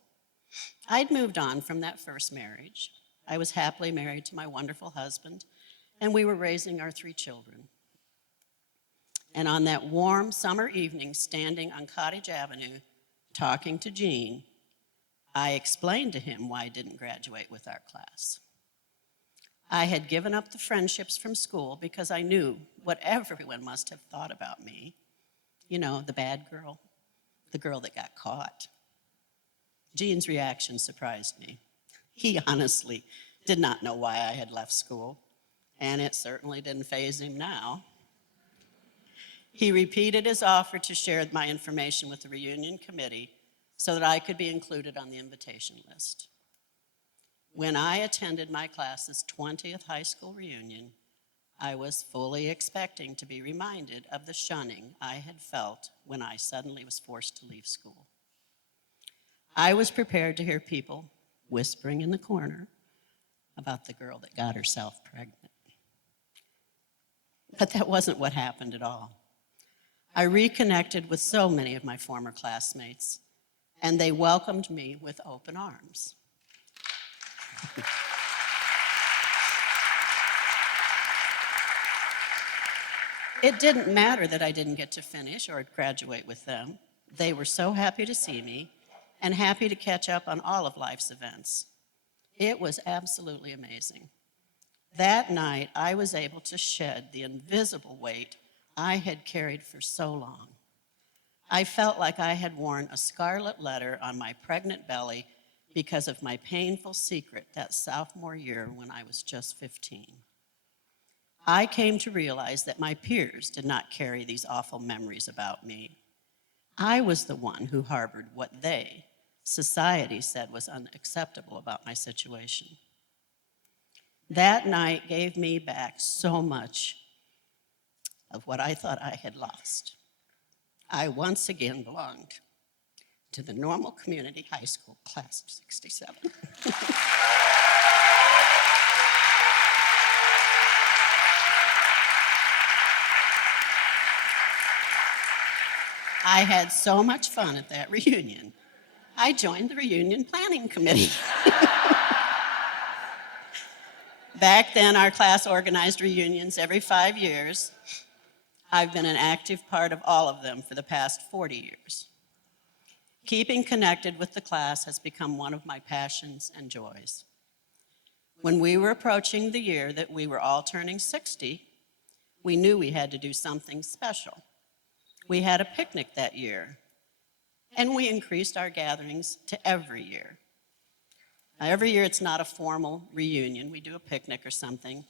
I'd moved on from that first marriage. I was happily married to my wonderful husband, and we were raising our 3 children. And on that warm summer evening, standing on Cottage Avenue, talking to Gene, I explained to him why I didn't graduate with our class. I had given up the friendships from school because I knew what everyone must have thought about me. You know, the bad girl, the girl that got caught. Gene's reaction surprised me. He honestly did not know why I had left school, and it certainly didn't faze him now. He repeated his offer to share my information with the reunion committee so that I could be included on the invitation list. When I attended my class's 20th high school reunion, I was fully expecting to be reminded of the shunning I had felt when I suddenly was forced to leave school. I was prepared to hear people whispering in the corner about the girl that got herself pregnant. But that wasn't what happened at all. I reconnected with so many of my former classmates, and they welcomed me with open arms. It didn't matter that I didn't get to finish or graduate with them. They were so happy to see me and happy to catch up on all of life's events. It was absolutely amazing. That night, I was able to shed the invisible weight I had carried for so long. I felt like I had worn a scarlet letter on my pregnant belly because of my painful secret that sophomore year when I was just 15. I came to realize that my peers did not carry these awful memories about me. I was the one who harbored what they, society, said was unacceptable about my situation. That night gave me back so much of what I thought I had lost. I once again belonged to the Normal Community High School class of '67. I had so much fun at that reunion, I joined the reunion planning committee. Back then, our class organized reunions every 5 years. I've been an active part of all of them for the past 40 years. Keeping connected with the class has become one of my passions and joys. When we were approaching the year that we were all turning 60, we knew we had to do something special. We had a picnic that year, and we increased our gatherings to every year. Now, every year it's not a formal reunion. We do a picnic or something,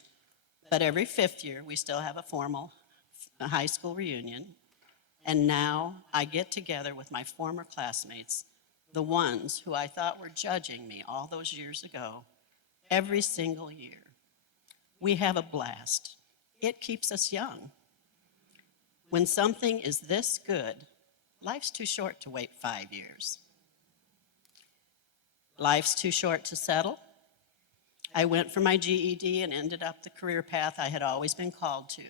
but every 5th year we still have a formal high school reunion. And now I get together with my former classmates, the ones who I thought were judging me all those years ago, every single year. We have a blast. It keeps us young. When something is this good, life's too short to wait 5 years. Life's too short to settle. I went for my GED and ended up the career path I had always been called to.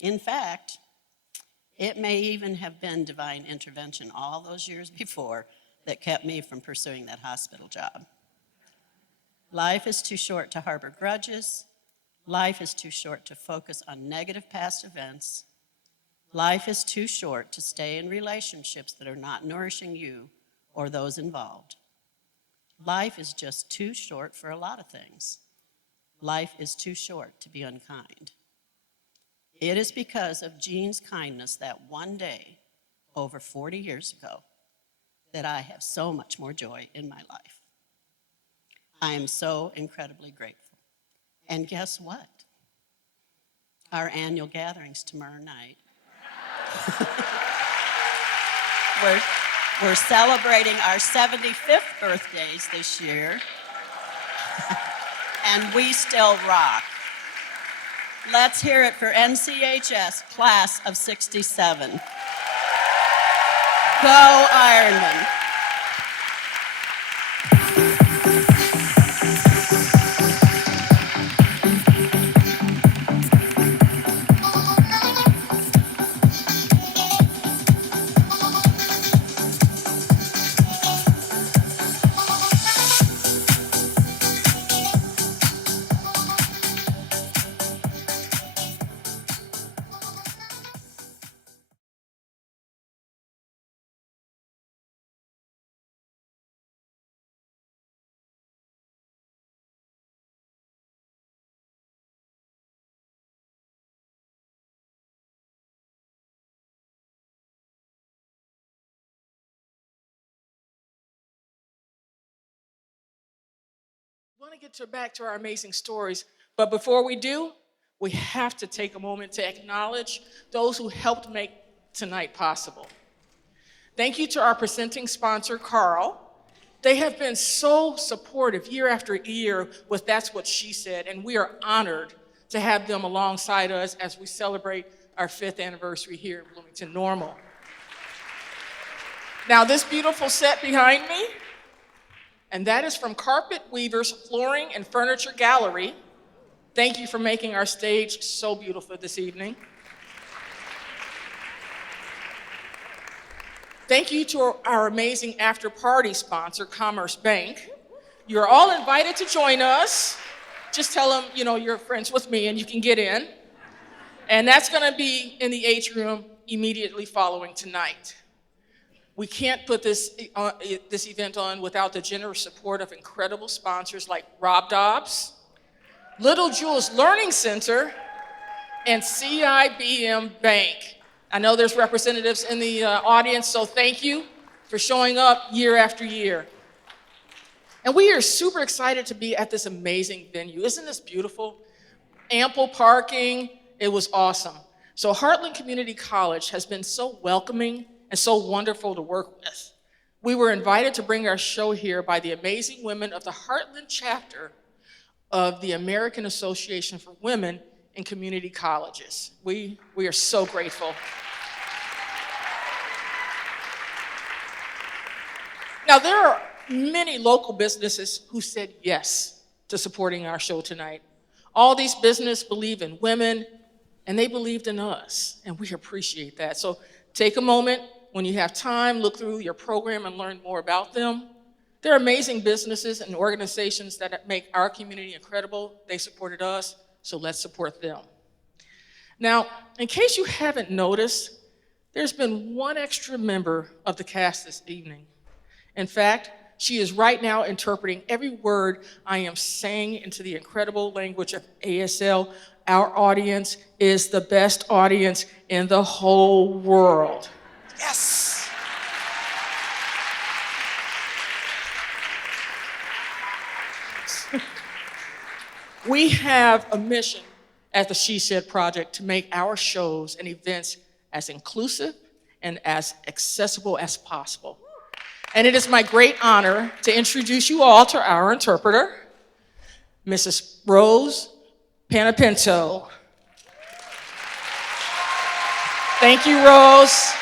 In fact, it may even have been divine intervention all those years before that kept me from pursuing that hospital job. Life is too short to harbor grudges. Life is too short to focus on negative past events. Life is too short to stay in relationships that are not nourishing you or those involved. Life is just too short for a lot of things. Life is too short to be unkind. It is because of Gene's kindness that one day, over 40 years ago, that I have so much more joy in my life. I am so incredibly grateful. And guess what? Our annual gathering's tomorrow night. We're celebrating our 75th birthdays this year, and we still rock. Let's hear it for NCHS, class of '67. Go Ironman. We want to get back to our amazing stories, but before we do, we have to take a moment to acknowledge those who helped make tonight possible. Thank you to our presenting sponsor, Carl. They have been so supportive year after year with That's What She Said, and we are honored to have them alongside us as we celebrate our 5th anniversary here in Bloomington-Normal. Now, this beautiful set behind me, and that is from Carpet Weavers Flooring and Furniture Gallery. Thank you for making our stage so beautiful this evening. Thank you to our amazing after-party sponsor, Commerce Bank. You're all invited to join us. Just tell them, you're friends with me and you can get in. And that's gonna be in the atrium immediately following tonight. We can't put this event on without the generous support of incredible sponsors like Rob Dobbs, Little Jules Learning Center, and CIBM Bank. I know there's representatives in the audience, so thank you for showing up year after year. And we are super excited to be at this amazing venue. Isn't this beautiful? Ample parking, it was awesome. So Heartland Community College has been so welcoming and so wonderful to work with. We were invited to bring our show here by the amazing women of the Heartland chapter of the American Association for Women in Community Colleges. We are so grateful. Now, there are many local businesses who said yes to supporting our show tonight. All these businesses believe in women, and they believed in us, and we appreciate that. So take a moment when you have time, look through your program and learn more about them. They're amazing businesses and organizations that make our community incredible. They supported us, so let's support them. Now, in case you haven't noticed, there's been one extra member of the cast this evening. In fact, she is right now interpreting every word I am saying into the incredible language of ASL. Our audience is the best audience in the whole world. Yes! We have a mission at the She Said Project to make our shows and events as inclusive and as accessible as possible. And it is my great honor to introduce you all to our interpreter, Mrs. Rose Panapinto. Thank you, Rose.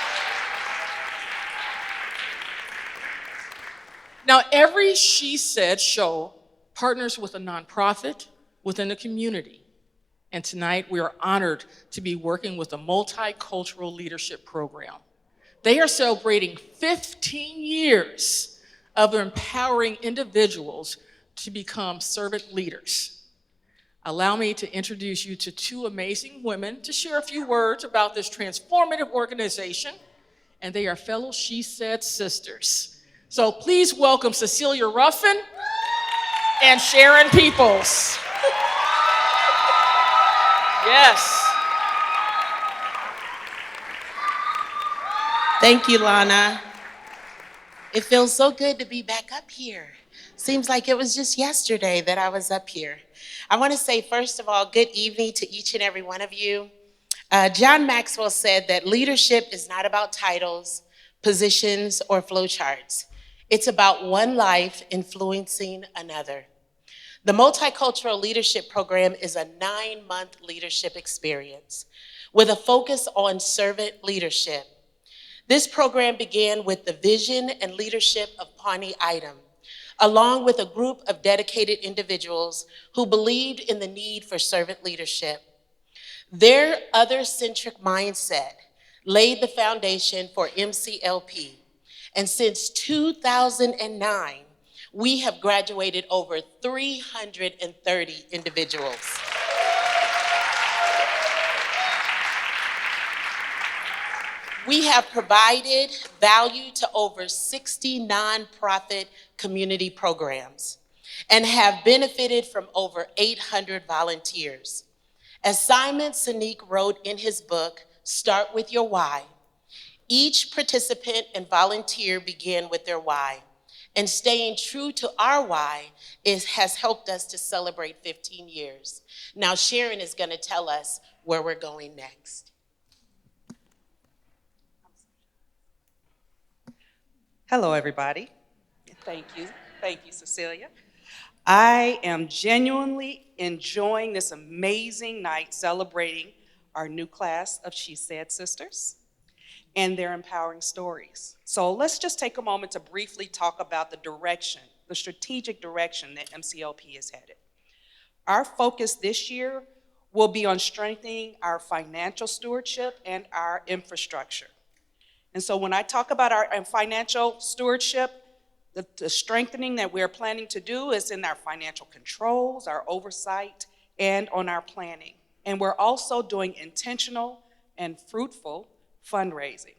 Now, every She Said show partners with a nonprofit within the community. And tonight, we are honored to be working with the Multicultural Leadership Program. They are celebrating 15 years of empowering individuals to become servant leaders. Allow me to introduce you to two amazing women to share a few words about this transformative organization, and they are fellow She Said sisters. So please welcome Cecilia Ruffin and Sharon Peoples. Yes. Thank you, Lana. It feels so good to be back up here. Seems like it was just yesterday that I was up here. I want to say, first of all, good evening to each and every one of you. John Maxwell said that leadership is not about titles, positions, or flowcharts. It's about one life influencing another. The Multicultural Leadership Program is a 9-month leadership experience with a focus on servant leadership. This program began with the vision and leadership of Pawnee Item, along with a group of dedicated individuals who believed in the need for servant leadership. Their other-centric mindset laid the foundation for MCLP, and since 2009, we have graduated over 330 individuals. We have provided value to over 60 nonprofit community programs and have benefited from over 800 volunteers. As Simon Sinek wrote in his book, Start With Your Why, each participant and volunteer began with their why, And staying true to our why has helped us to celebrate 15 years. Now Sharon is going to tell us where we're going next. Hello, everybody. Thank you, Cecilia. I am genuinely enjoying this amazing night celebrating our new class of She Said Sisters and their empowering stories. So let's just take a moment to briefly talk about the strategic direction that MCLP is headed. Our focus this year will be on strengthening our financial stewardship and our infrastructure. And so when I talk about our financial stewardship, the strengthening that we're planning to do is in our financial controls, our oversight, and on our planning. And we're also doing intentional and fruitful fundraising.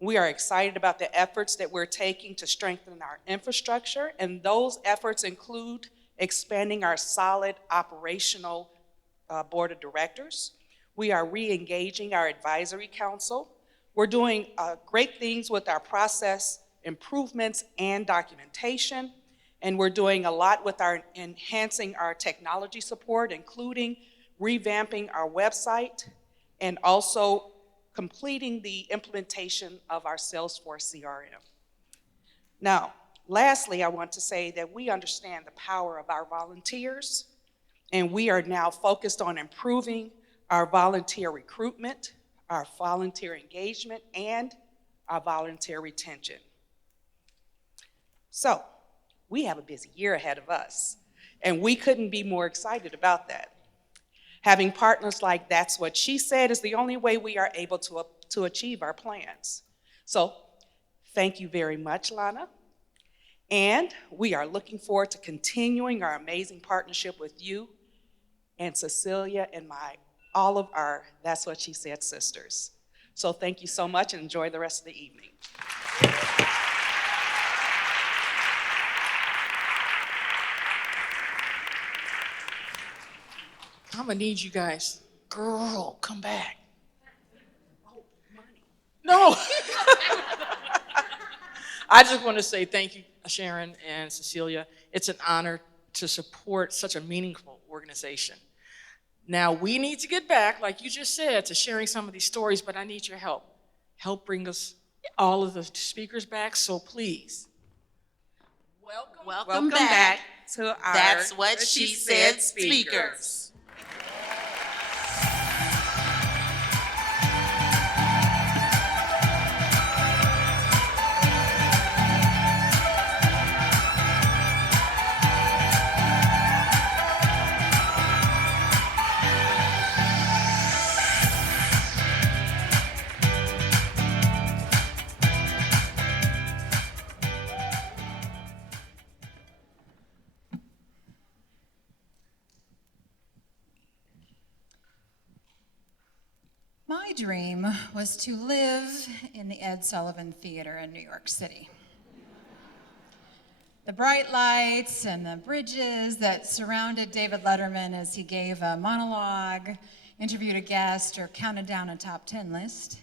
We are excited about the efforts that we're taking to strengthen our infrastructure, and those efforts include expanding our solid operational board of directors. We are re-engaging our advisory council. We're doing great things with our process improvements and documentation, and we're doing a lot with enhancing our technology support, including revamping our website and also completing the implementation of our Salesforce CRM. Now, lastly, I want to say that we understand the power of our volunteers, and we are now focused on improving our volunteer recruitment, our volunteer engagement, and our volunteer retention. So, we have a busy year ahead of us, and we couldn't be more excited about that. Having partners like That's What She Said is the only way we are able to achieve our plans. So, thank you very much, Lana. And we are looking forward to continuing our amazing partnership with you and Cecilia and all of our That's What She Said sisters. So thank you so much and enjoy the rest of the evening. I'm gonna need you guys. Girl, come back. Oh, money. No. I just want to say thank you, Sharon and Cecilia. It's an honor to support such a meaningful organization. Now, we need to get back, like you just said, to sharing some of these stories, but I need your help. Help bring us all of the speakers back, so please. Welcome back to our That's What She Said speakers. My dream was to live in the Ed Sullivan Theater in New York City. The bright lights and the bridges that surrounded David Letterman as he gave a monologue, interviewed a guest, or counted down a top 10 list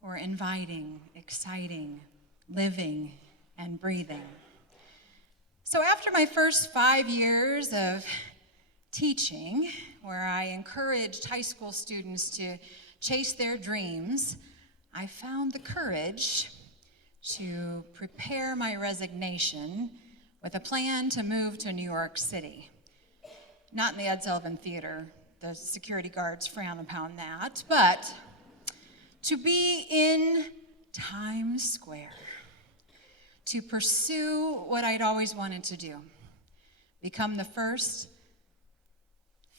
were inviting, exciting, living, and breathing. So after my first 5 years of teaching, where I encouraged high school students to chase their dreams, I found the courage to prepare my resignation with a plan to move to New York City. Not in the Ed Sullivan Theater, the security guards frown upon that, but to be in Times Square, to pursue what I'd always wanted to do, become the first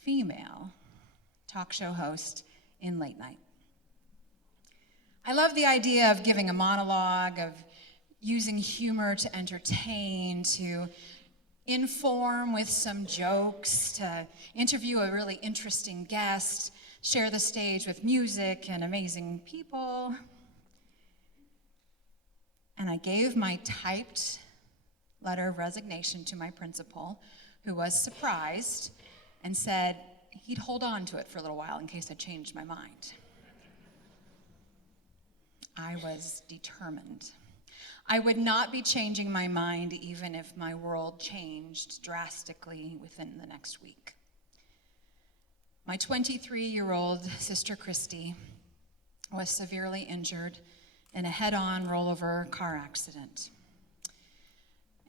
female talk show host in late night. I love the idea of giving a monologue, of using humor to entertain, to inform with some jokes, to interview a really interesting guest, share the stage with music and amazing people. And I gave my typed letter of resignation to my principal, who was surprised and said he'd hold on to it for a little while in case I changed my mind. I was determined. I would not be changing my mind even if my world changed drastically within the next week. My 23-year-old sister Christy was severely injured in a head-on rollover car accident.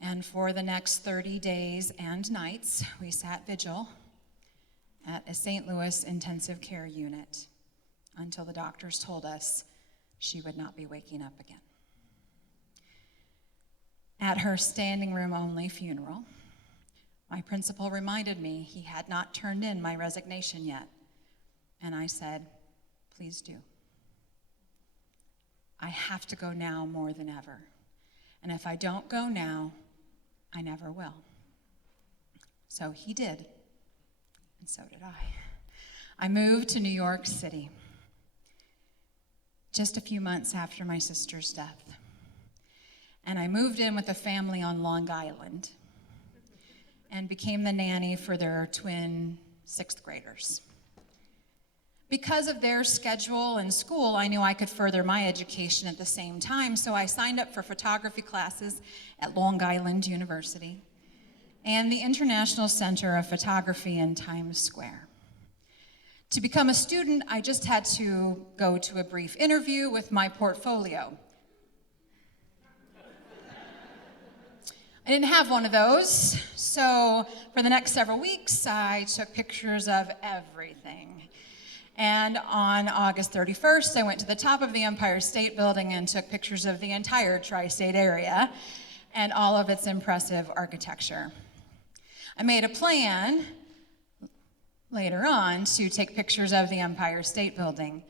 And for the next 30 days and nights, we sat vigil at a St. Louis intensive care unit until the doctors told us she would not be waking up again. At her standing room only funeral, my principal reminded me he had not turned in my resignation yet. And I said, please do. I have to go now more than ever. And if I don't go now, I never will. So he did, and so did I. I moved to New York City just a few months after my sister's death. And I moved in with a family on Long Island and became the nanny for their twin 6th graders. Because of their schedule and school, I knew I could further my education at the same time, so I signed up for photography classes at Long Island University and the International Center of Photography in Times Square. To become a student, I just had to go to a brief interview with my portfolio. I didn't have one of those, so for the next several weeks, I took pictures of everything. And on August 31st, I went to the top of the Empire State Building and took pictures of the entire tri-state area and all of its impressive architecture. I made a plan later on to take pictures of the Empire State Building,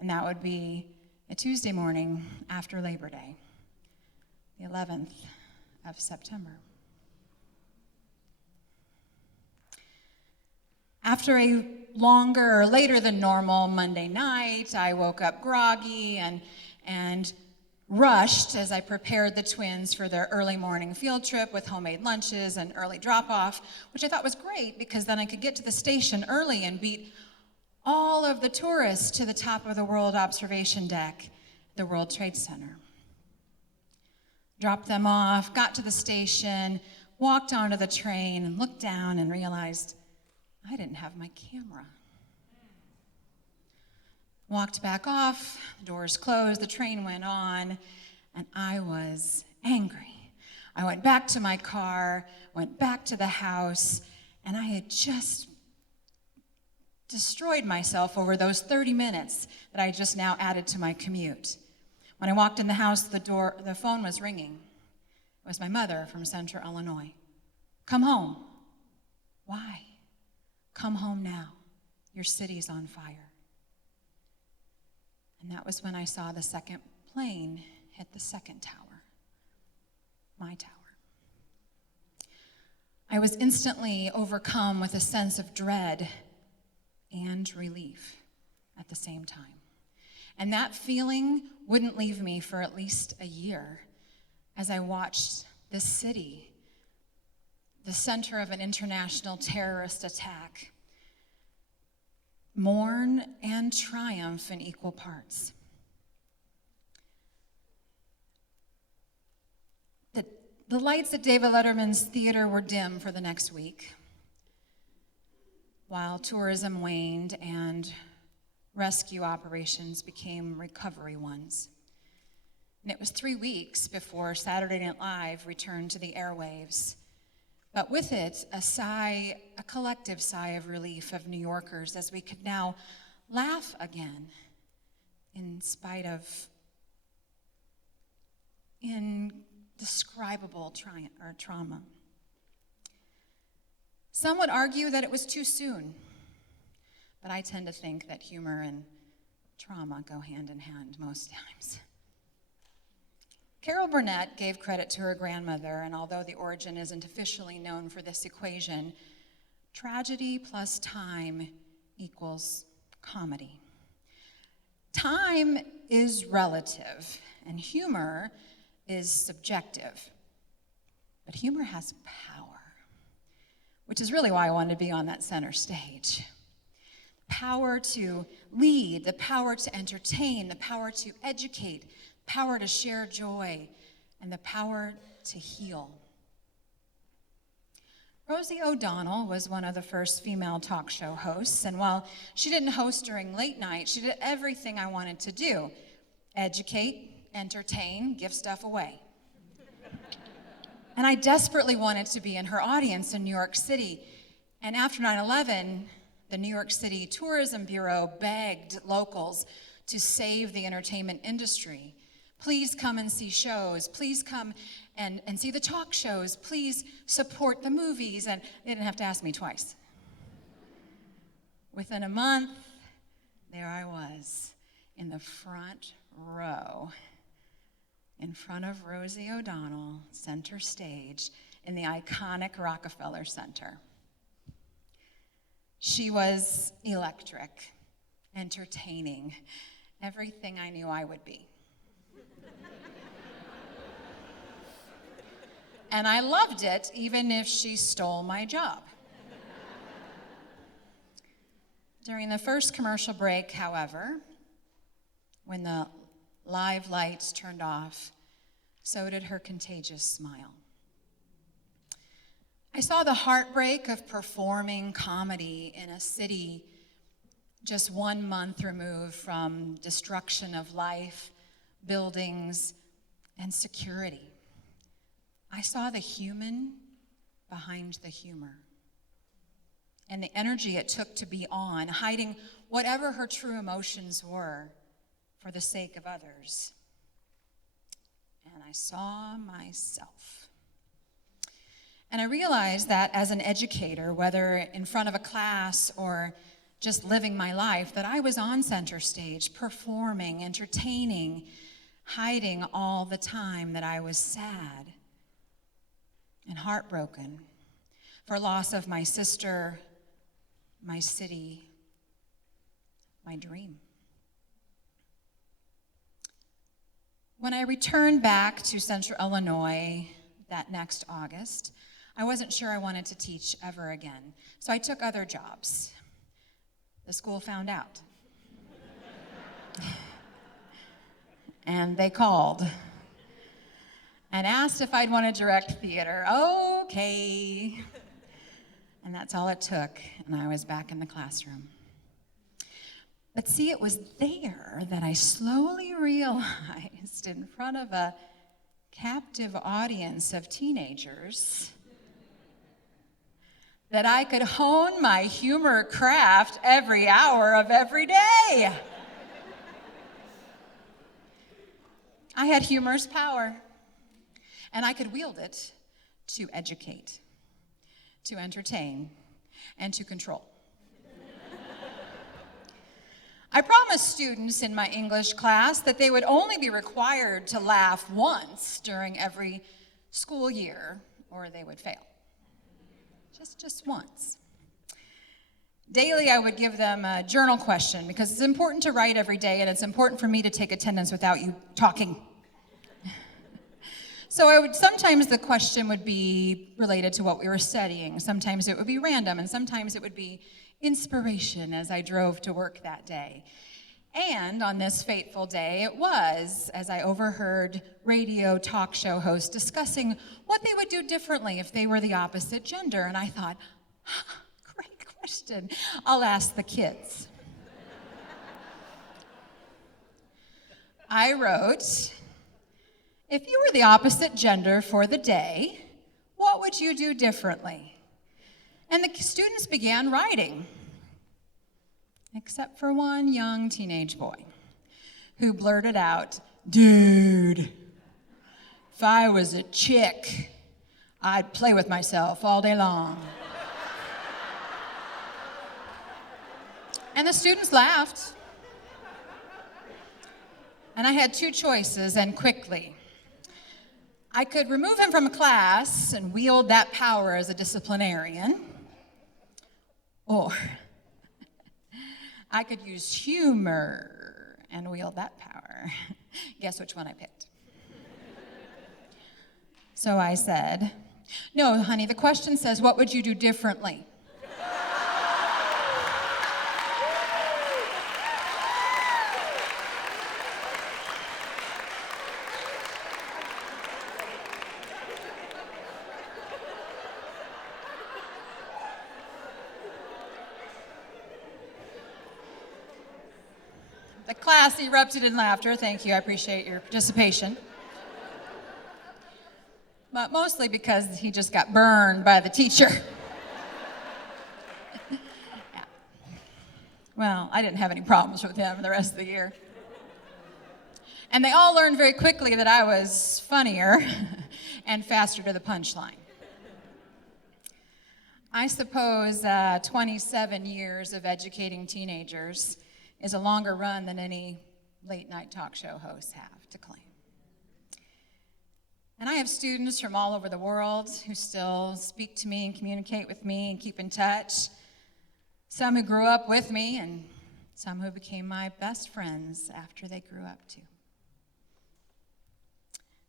and that would be a Tuesday morning after Labor Day, the 11th of September. After a longer or later than normal Monday night, I woke up groggy and rushed as I prepared the twins for their early morning field trip with homemade lunches and early drop-off, which I thought was great because then I could get to the station early and beat all of the tourists to the top of the World Observation Deck, the World Trade Center. Dropped them off, got to the station, walked onto the train, and looked down and realized I didn't have my camera. Walked back off, the doors closed, the train went on, and I was angry. I went back to my car, went back to the house, and I had just destroyed myself over those 30 minutes that I just now added to my commute. When I walked in the house, the phone was ringing. It was my mother from Central Illinois. Come home. Why? Come home now. Your city's on fire. And that was when I saw the second plane hit the second tower, my tower. I was instantly overcome with a sense of dread and relief at the same time. And that feeling wouldn't leave me for at least a year as I watched this city, the center of an international terrorist attack, mourn and triumph in equal parts. The lights at David Letterman's theater were dim for the next week, while tourism waned and rescue operations became recovery ones. And it was 3 weeks before Saturday Night Live returned to the airwaves. But with it, a collective sigh of relief of New Yorkers as we could now laugh again in spite of indescribable trauma. Some would argue that it was too soon, but I tend to think that humor and trauma go hand in hand most times. Carol Burnett gave credit to her grandmother, and although the origin isn't officially known for this equation, tragedy plus time equals comedy. Time is relative, and humor is subjective. But humor has power, which is really why I wanted to be on that center stage. Power to lead, the power to entertain, the power to educate, power to share joy, and the power to heal. Rosie O'Donnell was one of the first female talk show hosts, and while she didn't host during late night, she did everything I wanted to do: educate, entertain, give stuff away. And I desperately wanted to be in her audience in New York City. And after 9/11, the New York City Tourism Bureau begged locals to save the entertainment industry. Please come and see shows. Please come and see the talk shows. Please support the movies. And they didn't have to ask me twice. Within a month, there I was in the front row, in front of Rosie O'Donnell, center stage, in the iconic Rockefeller Center. She was electric, entertaining, everything I knew I would be. And I loved it, even if she stole my job. During the first commercial break, however, when the live lights turned off, so did her contagious smile. I saw the heartbreak of performing comedy in a city just 1 month removed from destruction of life, buildings, and security. I saw the human behind the humor and the energy it took to be on, hiding whatever her true emotions were for the sake of others. And I saw myself. And I realized that as an educator, whether in front of a class or just living my life, that I was on center stage, performing, entertaining, hiding all the time that I was sad and heartbroken for loss of my sister, my city, my dream. When I returned back to Central Illinois that next August, I wasn't sure I wanted to teach ever again, so I took other jobs. The school found out. And they called and asked if I'd want to direct theater. Okay. And that's all it took, and I was back in the classroom. But see, it was there that I slowly realized, in front of a captive audience of teenagers, that I could hone my humor craft every hour of every day. I had humor's power, and I could wield it to educate, to entertain, and to control. I promised students in my English class that they would only be required to laugh once during every school year, or they would fail. Just once. Daily, I would give them a journal question, because it's important to write every day, and it's important for me to take attendance without you talking. So sometimes the question would be related to what we were studying. Sometimes it would be random, and sometimes it would be inspiration as I drove to work that day. And on this fateful day, it was, as I overheard radio talk show hosts discussing what they would do differently if they were the opposite gender. And I thought, great question. I'll ask the kids. I wrote, if you were the opposite gender for the day, what would you do differently? And the students began writing, except for one young teenage boy who blurted out, dude, if I was a chick, I'd play with myself all day long. And the students laughed. And I had two choices, and quickly. I could remove him from a class and wield that power as a disciplinarian, or I could use humor and wield that power. Guess which one I picked? So I said, no, honey, the question says, what would you do differently? The class erupted in laughter. Thank you. I appreciate your participation. But mostly because he just got burned by the teacher. Yeah. Well, I didn't have any problems with him the rest of the year. And they all learned very quickly that I was funnier and faster to the punchline. I suppose 27 years of educating teenagers is a longer run than any late night talk show hosts have to claim. And I have students from all over the world who still speak to me and communicate with me and keep in touch. Some who grew up with me and some who became my best friends after they grew up too.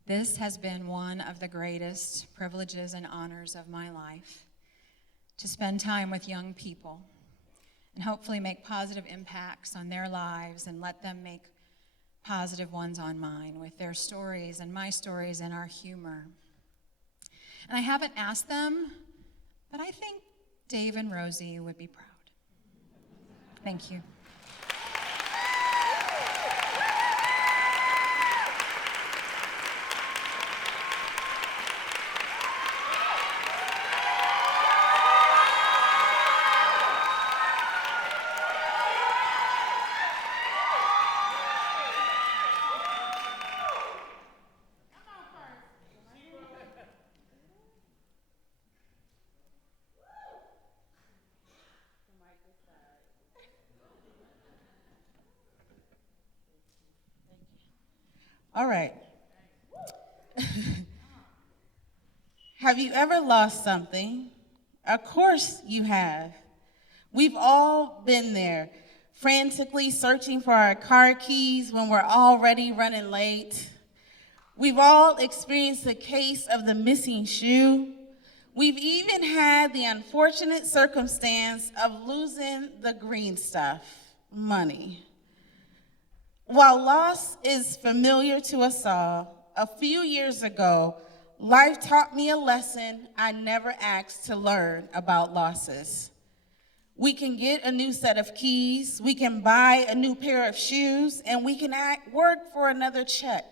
This has been one of the greatest privileges and honors of my life, to spend time with young people and hopefully make positive impacts on their lives and let them make positive ones on mine with their stories and my stories and our humor. And I haven't asked them, but I think Dave and Rosie would be proud. Thank you. All right. Have you ever lost something? Of course you have. We've all been there, frantically searching for our car keys when we're already running late. We've all experienced the case of the missing shoe. We've even had the unfortunate circumstance of losing the green stuff, money. While loss is familiar to us all, a few years ago, life taught me a lesson I never asked to learn about losses. We can get a new set of keys, we can buy a new pair of shoes, and we can work for another check.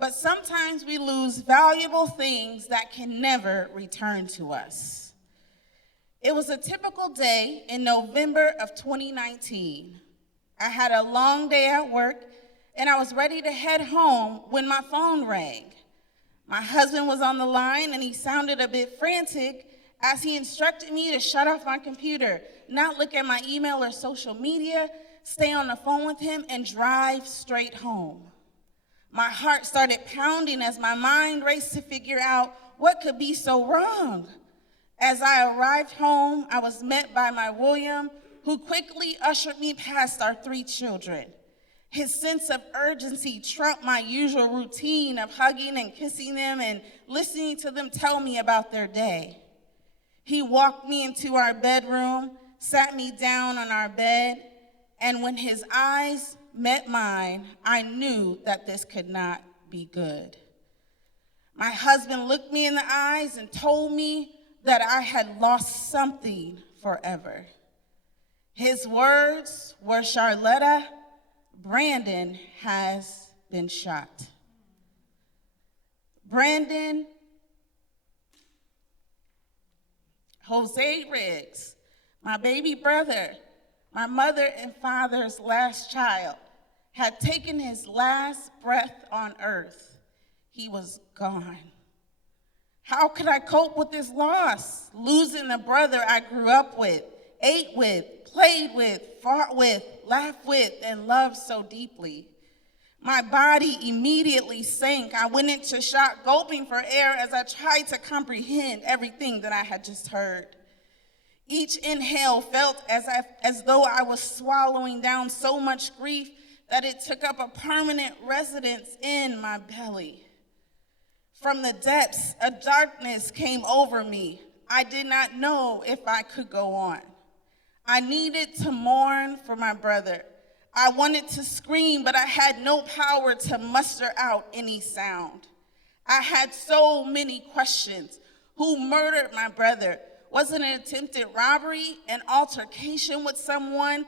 But sometimes we lose valuable things that can never return to us. It was a typical day in November of 2019. I had a long day at work, and I was ready to head home when my phone rang. My husband was on the line, and he sounded a bit frantic as he instructed me to shut off my computer, not look at my email or social media, stay on the phone with him, and drive straight home. My heart started pounding as my mind raced to figure out what could be so wrong. As I arrived home, I was met by my William, who quickly ushered me past our 3 children. His sense of urgency trumped my usual routine of hugging and kissing them and listening to them tell me about their day. He walked me into our bedroom, sat me down on our bed, and when his eyes met mine, I knew that this could not be good. My husband looked me in the eyes and told me that I had lost something forever. His words were, "Charlotta, Brandon has been shot." Brandon Jose Riggs, my baby brother, my mother and father's last child, had taken his last breath on earth. He was gone. How could I cope with this loss? Losing the brother I grew up with, ate with, played with, fought with, laughed with, and loved so deeply. My body immediately sank. I went into shock, gulping for air as I tried to comprehend everything that I had just heard. Each inhale felt as though I was swallowing down so much grief that it took up a permanent residence in my belly. From the depths, a darkness came over me. I did not know if I could go on. I needed to mourn for my brother. I wanted to scream, but I had no power to muster out any sound. I had so many questions. Who murdered my brother? Was it an attempted robbery, an altercation with someone?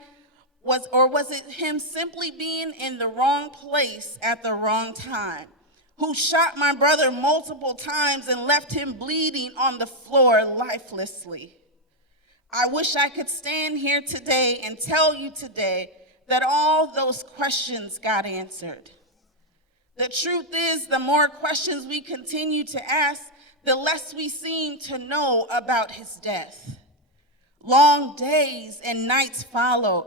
Was it him simply being in the wrong place at the wrong time, who shot my brother multiple times and left him bleeding on the floor lifelessly? I wish I could stand here today and tell you today that all those questions got answered. The truth is, the more questions we continue to ask, the less we seem to know about his death. Long days and nights followed.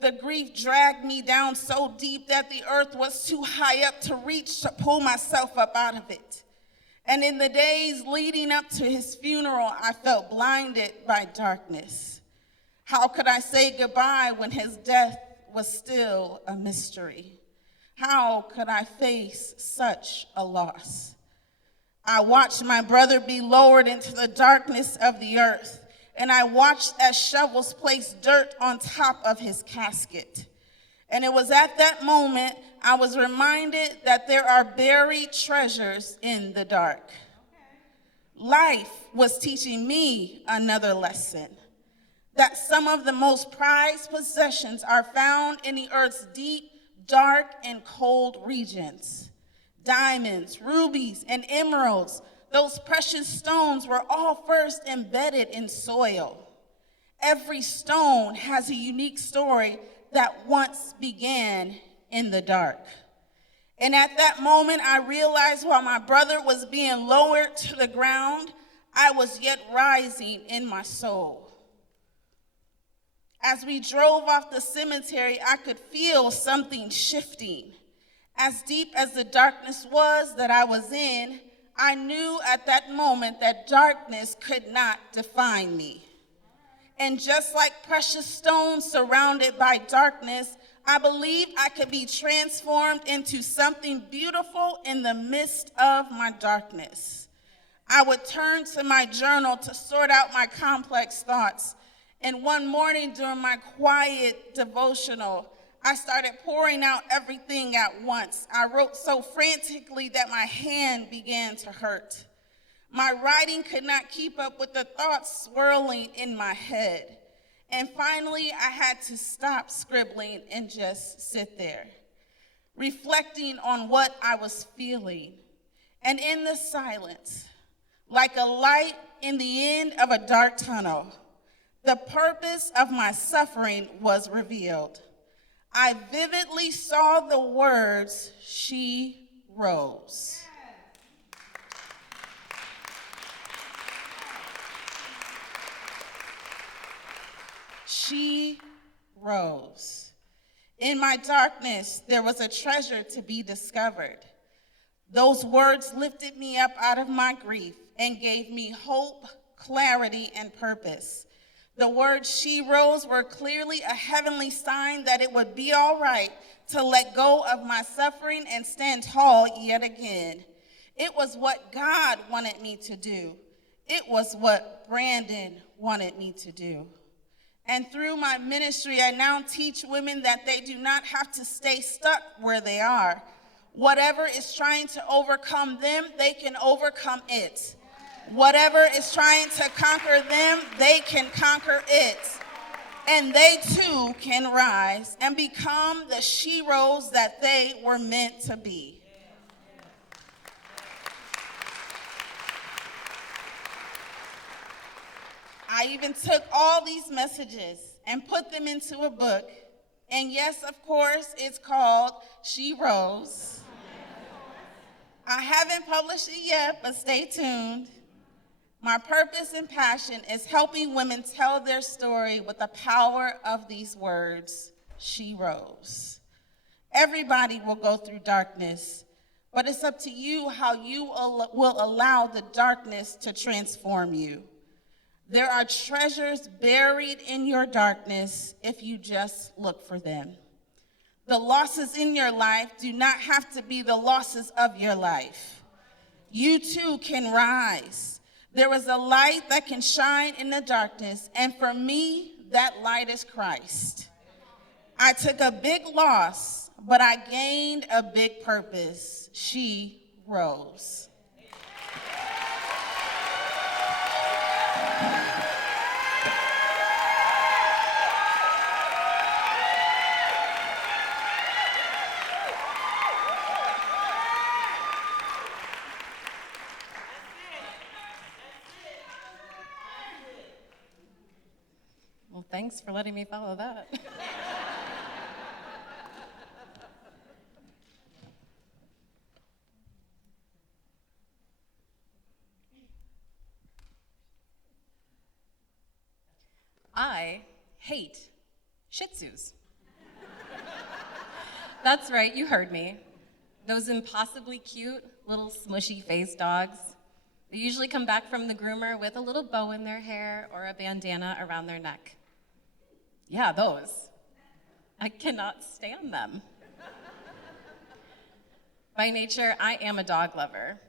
The grief dragged me down so deep that the earth was too high up to reach to pull myself up out of it. And in the days leading up to his funeral, I felt blinded by darkness. How could I say goodbye when his death was still a mystery? How could I face such a loss? I watched my brother be lowered into the darkness of the earth, and I watched as shovels placed dirt on top of his casket. And it was at that moment I was reminded that there are buried treasures in the dark. Life was teaching me another lesson, that some of the most prized possessions are found in the earth's deep, dark, and cold regions. Diamonds, rubies, and emeralds, those precious stones were all first embedded in soil. Every stone has a unique story that once began in the dark. And at that moment, I realized while my brother was being lowered to the ground, I was yet rising in my soul. As we drove off the cemetery, I could feel something shifting. As deep as the darkness was that I was in, I knew at that moment that darkness could not define me. And just like precious stones surrounded by darkness, I believed I could be transformed into something beautiful in the midst of my darkness. I would turn to my journal to sort out my complex thoughts. And one morning during my quiet devotional, I started pouring out everything at once. I wrote so frantically that my hand began to hurt. My writing could not keep up with the thoughts swirling in my head. And finally, I had to stop scribbling and just sit there, reflecting on what I was feeling. And in the silence, like a light in the end of a dark tunnel, the purpose of my suffering was revealed. I vividly saw the words, "She rose." She rose. In my darkness, there was a treasure to be discovered. Those words lifted me up out of my grief and gave me hope, clarity, and purpose. The words "she rose" were clearly a heavenly sign that it would be all right to let go of my suffering and stand tall yet again. It was what God wanted me to do. It was what Brandon wanted me to do. And through my ministry, I now teach women that they do not have to stay stuck where they are. Whatever is trying to overcome them, they can overcome it. Whatever is trying to conquer them, they can conquer it. And they too can rise and become the sheroes that they were meant to be. I even took all these messages and put them into a book. And yes, of course, it's called She Rose. I haven't published it yet, but stay tuned. My purpose and passion is helping women tell their story with the power of these words, "She rose." Everybody will go through darkness, but it's up to you how you will allow the darkness to transform you. There are treasures buried in your darkness if you just look for them. The losses in your life do not have to be the losses of your life. You too can rise. There is a light that can shine in the darkness, and for me, that light is Christ. I took a big loss, but I gained a big purpose. She rose. Thanks for letting me follow that. I hate Shih Tzus. That's right, you heard me. Those impossibly cute little smushy face dogs. They usually come back from the groomer with a little bow in their hair or a bandana around their neck. Yeah, those. I cannot stand them. By nature, I am a dog lover,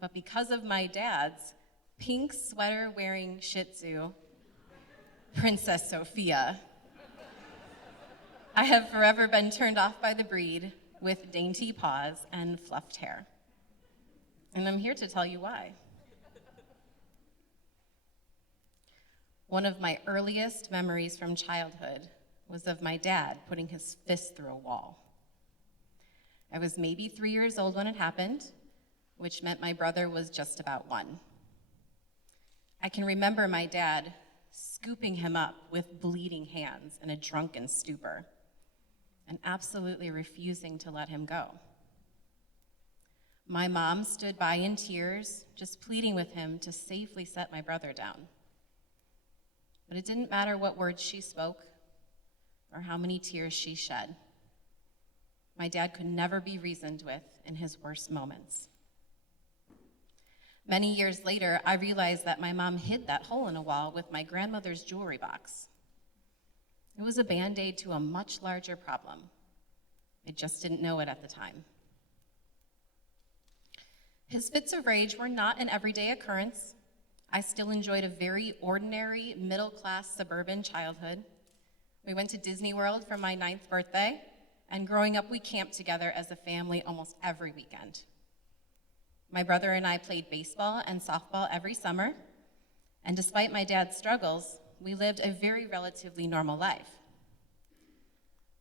but because of my dad's pink sweater-wearing Shih Tzu, Princess Sophia, I have forever been turned off by the breed with dainty paws and fluffed hair. And I'm here to tell you why. One of my earliest memories from childhood was of my dad putting his fist through a wall. I was maybe 3 years old when it happened, which meant my brother was just about 1. I can remember my dad scooping him up with bleeding hands in a drunken stupor and absolutely refusing to let him go. My mom stood by in tears, just pleading with him to safely set my brother down. But it didn't matter what words she spoke or how many tears she shed. My dad could never be reasoned with in his worst moments. Many years later, I realized that my mom hid that hole in a wall with my grandmother's jewelry box. It was a Band-Aid to a much larger problem. I just didn't know it at the time. His fits of rage were not an everyday occurrence. I still enjoyed a very ordinary, middle-class suburban childhood. We went to Disney World for my 9th birthday, and growing up, we camped together as a family almost every weekend. My brother and I played baseball and softball every summer, and despite my dad's struggles, we lived a very relatively normal life.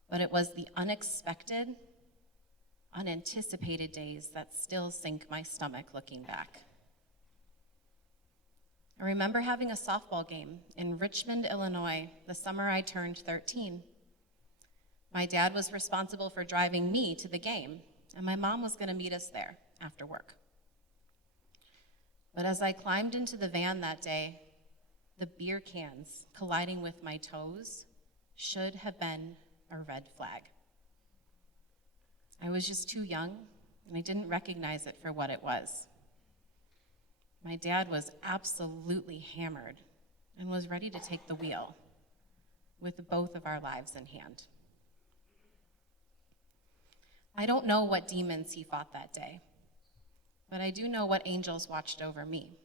But it was the unexpected, unanticipated days that still sink my stomach looking back. I remember having a softball game in Richmond, Illinois, the summer I turned 13. My dad was responsible for driving me to the game, and my mom was going to meet us there after work. But as I climbed into the van that day, the beer cans colliding with my toes should have been a red flag. I was just too young, and I didn't recognize it for what it was. My dad was absolutely hammered and was ready to take the wheel with both of our lives in hand. I don't know what demons he fought that day, but I do know what angels watched over me.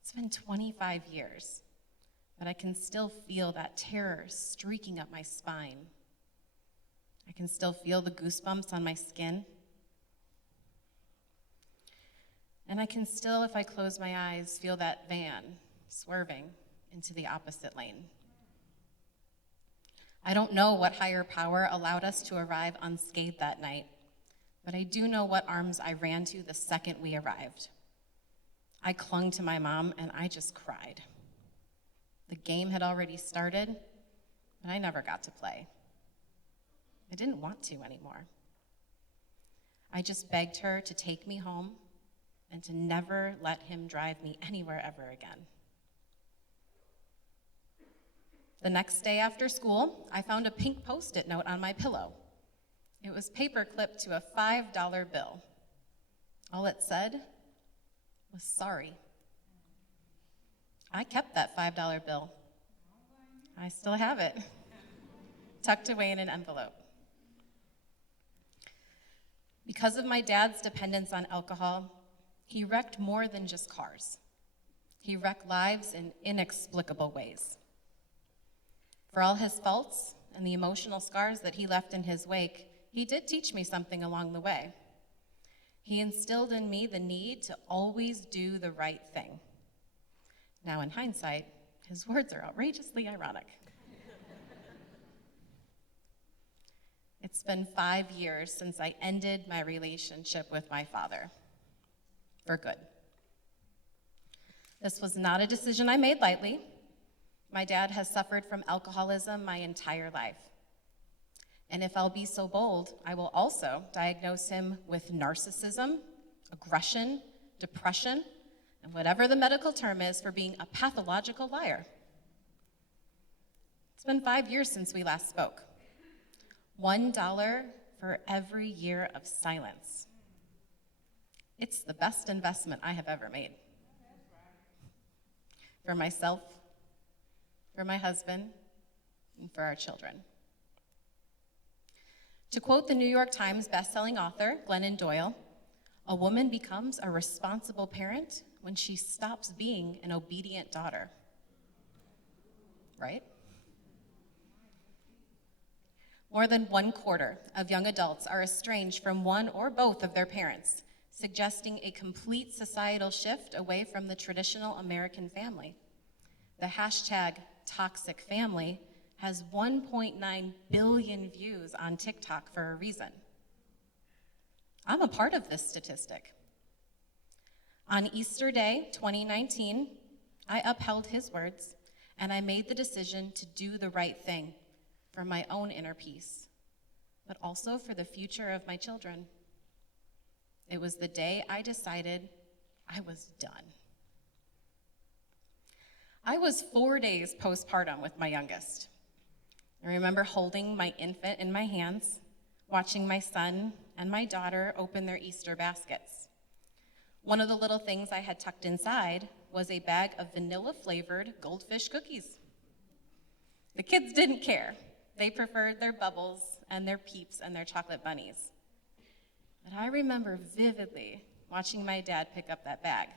It's been 25 years, but I can still feel that terror streaking up my spine. I can still feel the goosebumps on my skin. And I can still, if I close my eyes, feel that van swerving into the opposite lane. I don't know what higher power allowed us to arrive unscathed that night, but I do know what arms I ran to the second we arrived. I clung to my mom and I just cried. The game had already started, but I never got to play. I didn't want to anymore. I just begged her to take me home and to never let him drive me anywhere ever again. The next day after school, I found a pink Post-it note on my pillow. It was paper clipped to a $5 bill. All it said was sorry. I kept that $5 bill. I still have it, tucked away in an envelope. Because of my dad's dependence on alcohol, he wrecked more than just cars. He wrecked lives in inexplicable ways. For all his faults and the emotional scars that he left in his wake, he did teach me something along the way. He instilled in me the need to always do the right thing. Now, in hindsight, his words are outrageously ironic. It's been 5 years since I ended my relationship with my father, for good. This was not a decision I made lightly. My dad has suffered from alcoholism my entire life. And if I'll be so bold, I will also diagnose him with narcissism, aggression, depression, and whatever the medical term is for being a pathological liar. It's been 5 years since we last spoke. $1 for every year of silence. It's the best investment I have ever made. For myself, for my husband, and for our children. To quote the New York Times bestselling author, Glennon Doyle, a woman becomes a responsible parent when she stops being an obedient daughter. Right? More than 1/4 of young adults are estranged from one or both of their parents, suggesting a complete societal shift away from the traditional American family. The hashtag toxic family has 1.9 billion views on TikTok for a reason. I'm a part of this statistic. On Easter Day 2019, I upheld his words and I made the decision to do the right thing for my own inner peace, but also for the future of my children. It was the day I decided I was done. I was 4 days postpartum with my youngest. I remember holding my infant in my hands, watching my son and my daughter open their Easter baskets. One of the little things I had tucked inside was a bag of vanilla-flavored goldfish cookies. The kids didn't care. They preferred their bubbles and their peeps and their chocolate bunnies. But I remember vividly watching my dad pick up that bag.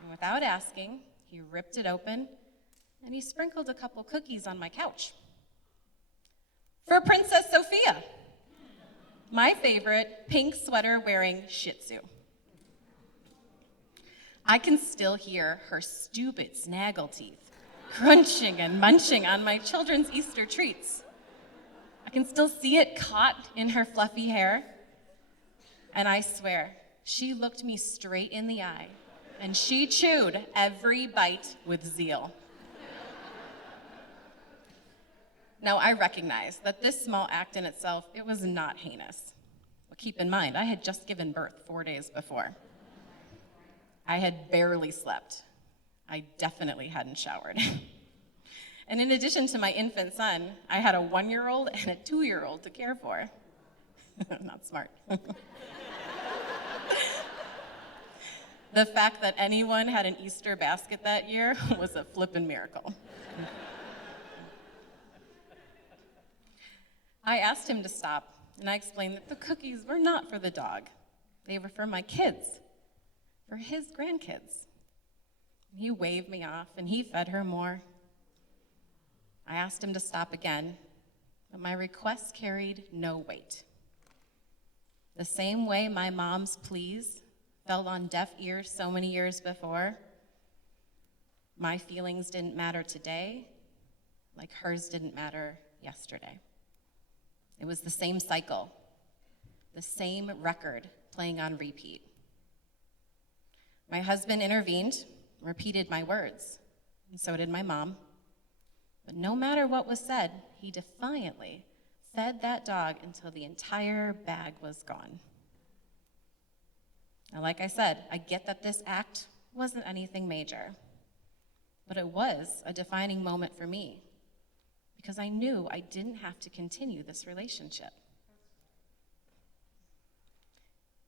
And without asking, he ripped it open and he sprinkled a couple cookies on my couch. For Princess Sophia, my favorite pink sweater wearing Shih Tzu. I can still hear her stupid snaggle teeth crunching and munching on my children's Easter treats. I can still see it caught in her fluffy hair. And I swear, she looked me straight in the eye and she chewed every bite with zeal. Now, I recognize that this small act in itself, it was not heinous. But keep in mind, I had just given birth 4 days before. I had barely slept. I definitely hadn't showered. And in addition to my infant son, I had a 1-year-old and a 2-year-old to care for. Not smart. The fact that anyone had an Easter basket that year was a flippin' miracle. I asked him to stop, and I explained that the cookies were not for the dog. They were for my kids, for his grandkids. He waved me off, and he fed her more. I asked him to stop again, but my request carried no weight. The same way my mom's pleas fell on deaf ears so many years before, my feelings didn't matter today, like hers didn't matter yesterday. It was the same cycle, the same record playing on repeat. My husband intervened, repeated my words, and so did my mom. But no matter what was said, he defiantly fed that dog until the entire bag was gone. Now, like I said, I get that this act wasn't anything major, but it was a defining moment for me because I knew I didn't have to continue this relationship.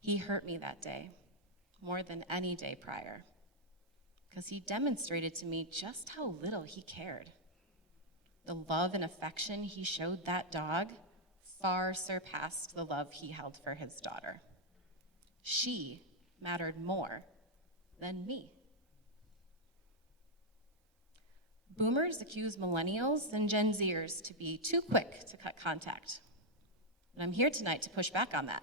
He hurt me that day more than any day prior because he demonstrated to me just how little he cared. The love and affection he showed that dog far surpassed the love he held for his daughter. She mattered more than me. Boomers accuse millennials and Gen Zers to be too quick to cut contact. And I'm here tonight to push back on that.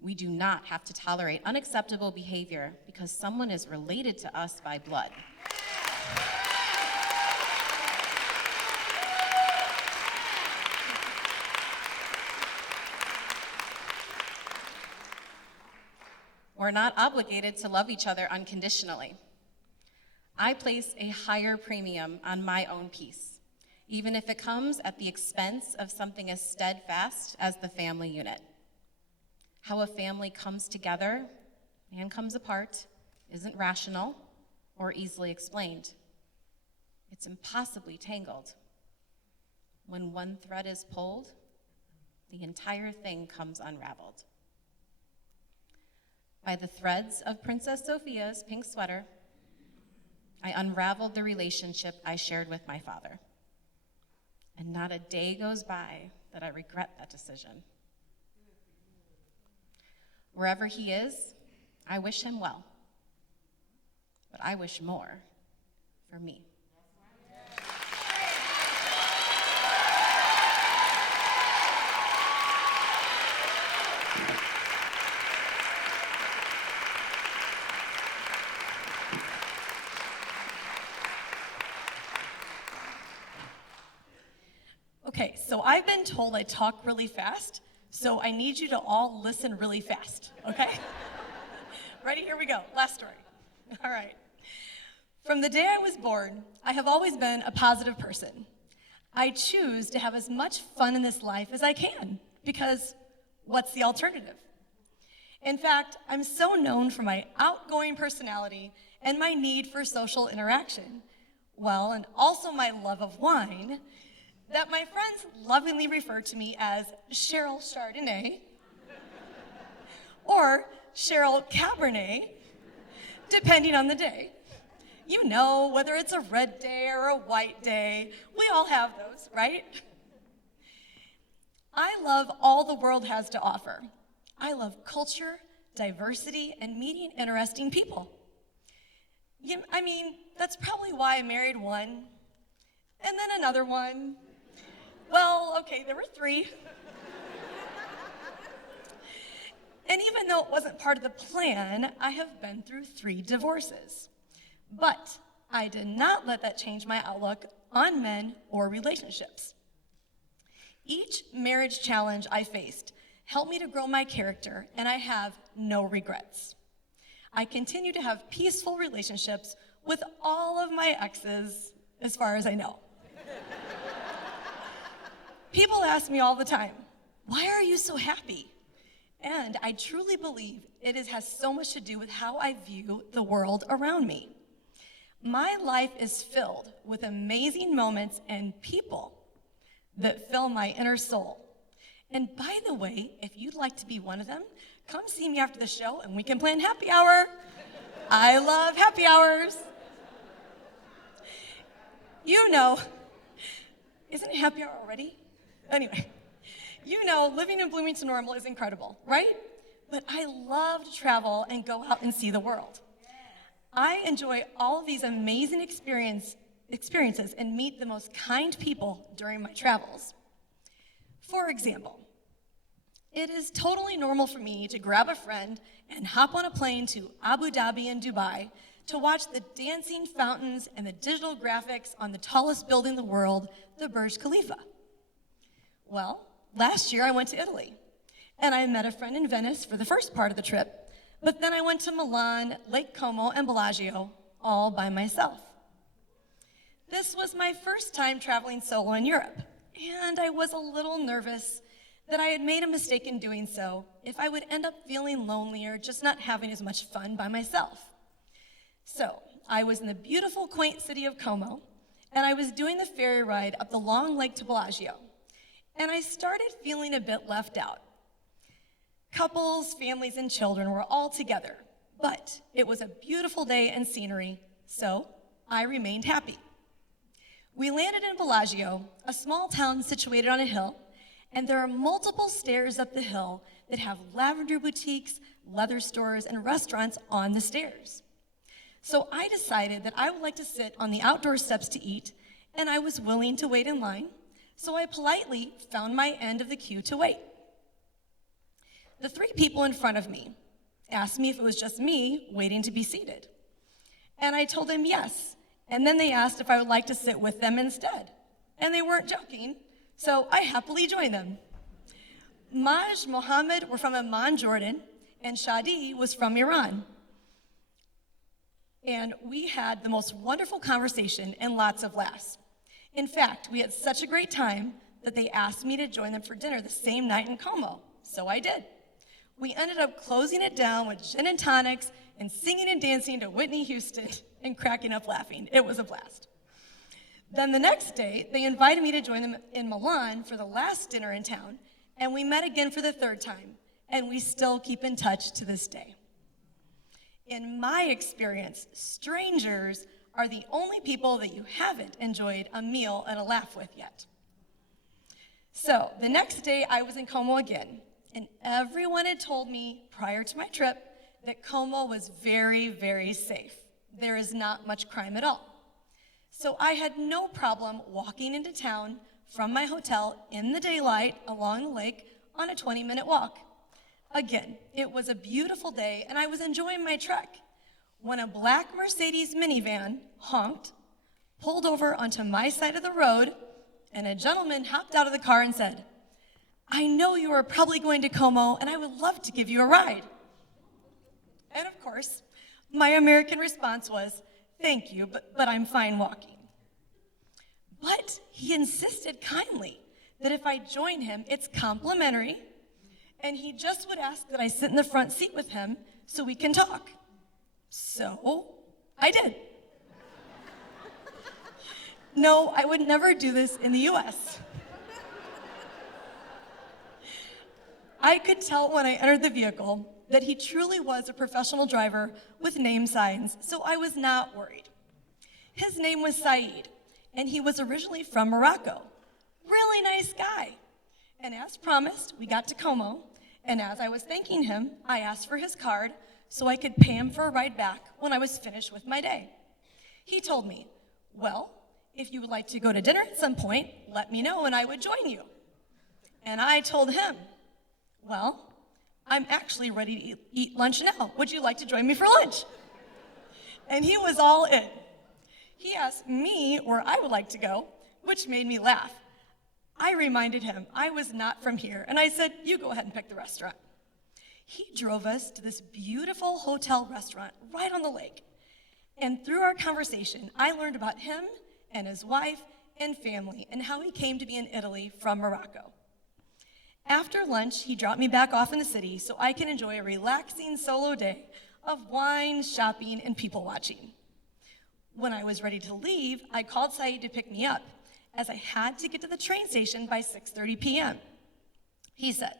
We do not have to tolerate unacceptable behavior because someone is related to us by blood. We're not obligated to love each other unconditionally. I place a higher premium on my own peace, even if it comes at the expense of something as steadfast as the family unit. How a family comes together and comes apart isn't rational or easily explained. It's impossibly tangled. When one thread is pulled, the entire thing comes unraveled. By the threads of Princess Sophia's pink sweater, I unraveled the relationship I shared with my father. And not a day goes by that I regret that decision. Wherever he is, I wish him well. But I wish more for me. Okay, so I've been told I talk really fast, so I need you to all listen really fast, okay? Ready? Here we go. Last story. All right. From the day I was born, I have always been a positive person. I choose to have as much fun in this life as I can, because what's the alternative? In fact, I'm so known for my outgoing personality and my need for social interaction, well, and also my love of wine, that my friends lovingly refer to me as Cheryl Chardonnay or Cheryl Cabernet, depending on the day. You know, whether it's a red day or a white day, we all have those, right? I love all the world has to offer. I love culture, diversity, and meeting interesting people. I mean, that's probably why I married one, and then another one. Well, okay, there were 3. And even though it wasn't part of the plan, I have been through 3 divorces. But I did not let that change my outlook on men or relationships. Each marriage challenge I faced helped me to grow my character, and I have no regrets. I continue to have peaceful relationships with all of my exes, as far as I know. People ask me all the time, why are you so happy? And I truly believe it has so much to do with how I view the world around me. My life is filled with amazing moments and people that fill my inner soul. And by the way, if you'd like to be one of them, come see me after the show and we can plan happy hour. I love happy hours. You know, isn't it happy hour already? Anyway, you know, living in Bloomington-Normal is incredible, right? But I love to travel and go out and see the world. I enjoy all of these amazing experiences and meet the most kind people during my travels. For example, it is totally normal for me to grab a friend and hop on a plane to Abu Dhabi and Dubai to watch the dancing fountains and the digital graphics on the tallest building in the world, the Burj Khalifa. Well, last year I went to Italy, and I met a friend in Venice for the first part of the trip, but then I went to Milan, Lake Como, and Bellagio, all by myself. This was my first time traveling solo in Europe, and I was a little nervous that I had made a mistake in doing so if I would end up feeling lonely or just not having as much fun by myself. So I was in the beautiful, quaint city of Como, and I was doing the ferry ride up the long lake to Bellagio, and I started feeling a bit left out. Couples, families, and children were all together, but it was a beautiful day and scenery, so I remained happy. We landed in Bellagio, a small town situated on a hill, and there are multiple stairs up the hill that have lavender boutiques, leather stores, and restaurants on the stairs. So I decided that I would like to sit on the outdoor steps to eat, and I was willing to wait in line, so I politely found my end of the queue to wait. The 3 people in front of me asked me if it was just me waiting to be seated. And I told them yes, and then they asked if I would like to sit with them instead. And they weren't joking, so I happily joined them. Maj Mohammed were from Amman, Jordan, and Shadi was from Iran. and we had the most wonderful conversation and lots of laughs. In fact, we had such a great time that they asked me to join them for dinner the same night in Como, so I did. We ended up closing it down with gin and tonics and singing and dancing to Whitney Houston and cracking up laughing. It was a blast. Then the next day, they invited me to join them in Milan for the last dinner in town, and we met again for the third time, and we still keep in touch to this day. In my experience, strangers are the only people that you haven't enjoyed a meal and a laugh with yet. So the next day I was in Como again, and everyone had told me prior to my trip that Como was very, very safe. There is not much crime at all. So I had no problem walking into town from my hotel in the daylight along the lake on a 20-minute walk. Again, it was a beautiful day and I was enjoying my trek when a black Mercedes minivan honked, pulled over onto my side of the road, and a gentleman hopped out of the car and said, "I know you are probably going to Como and I would love to give you a ride." And of course, my American response was, "Thank you, but I'm fine walking." But he insisted kindly that if I join him, it's complimentary, and he just would ask that I sit in the front seat with him so we can talk. So I did. No, I would never do this in the US. I could tell when I entered the vehicle that he truly was a professional driver with name signs, so I was not worried. His name was Saeed, and he was originally from Morocco. Really nice guy. And as promised, we got to Como, and as I was thanking him, I asked for his card so I could pay him for a ride back when I was finished with my day. He told me, "Well, if you would like to go to dinner at some point, let me know and I would join you." And I told him, "Well, I'm actually ready to eat lunch now. Would you like to join me for lunch?" And he was all in. He asked me where I would like to go, which made me laugh. I reminded him I was not from here, and I said, "You go ahead and pick the restaurant." He drove us to this beautiful hotel restaurant right on the lake. And through our conversation, I learned about him and his wife and family and how he came to be in Italy from Morocco. After lunch, he dropped me back off in the city so I can enjoy a relaxing solo day of wine, shopping, and people watching. When I was ready to leave, I called Saeed to pick me up as I had to get to the train station by 6:30 p.m. He said,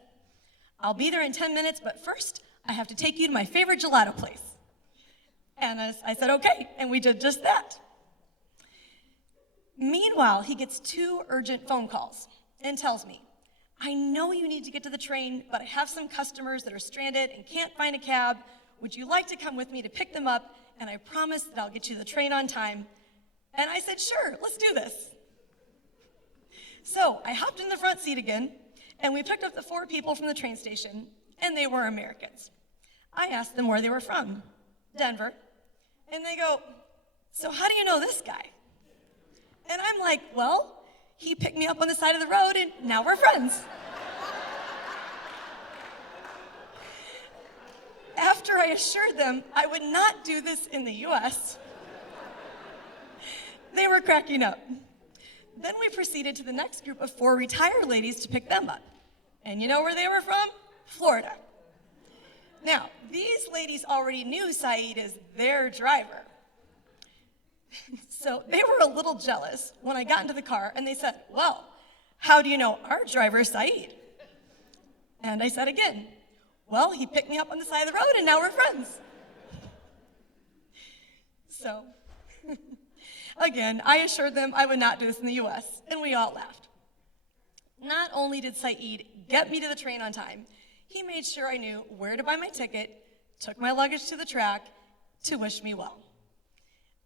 "I'll be there in 10 minutes, but first I have to take you to my favorite gelato place." And I said, "Okay," and we did just that. Meanwhile, he gets 2 urgent phone calls and tells me, "I know you need to get to the train, but I have some customers that are stranded and can't find a cab. Would you like to come with me to pick them up? And I promise that I'll get you the train on time." And I said, "Sure, let's do this." So I hopped in the front seat again, and we picked up the 4 people from the train station, and they were Americans. I asked them where they were from. "Denver." And they go, "So how do you know this guy?" And I'm like, "Well, he picked me up on the side of the road, and now we're friends." After I assured them I would not do this in the US, they were cracking up. Then we proceeded to the next group of 4 retired ladies to pick them up. And you know where they were from? Florida. Now, these ladies already knew Saeed as their driver. So they were a little jealous when I got into the car and they said, "Well, how do you know our driver, Saeed?" And I said again, "Well, he picked me up on the side of the road and now we're friends." So, again, I assured them I would not do this in the US, and we all laughed. Not only did Saeed get me to the train on time, he made sure I knew where to buy my ticket, took my luggage to the track to wish me well.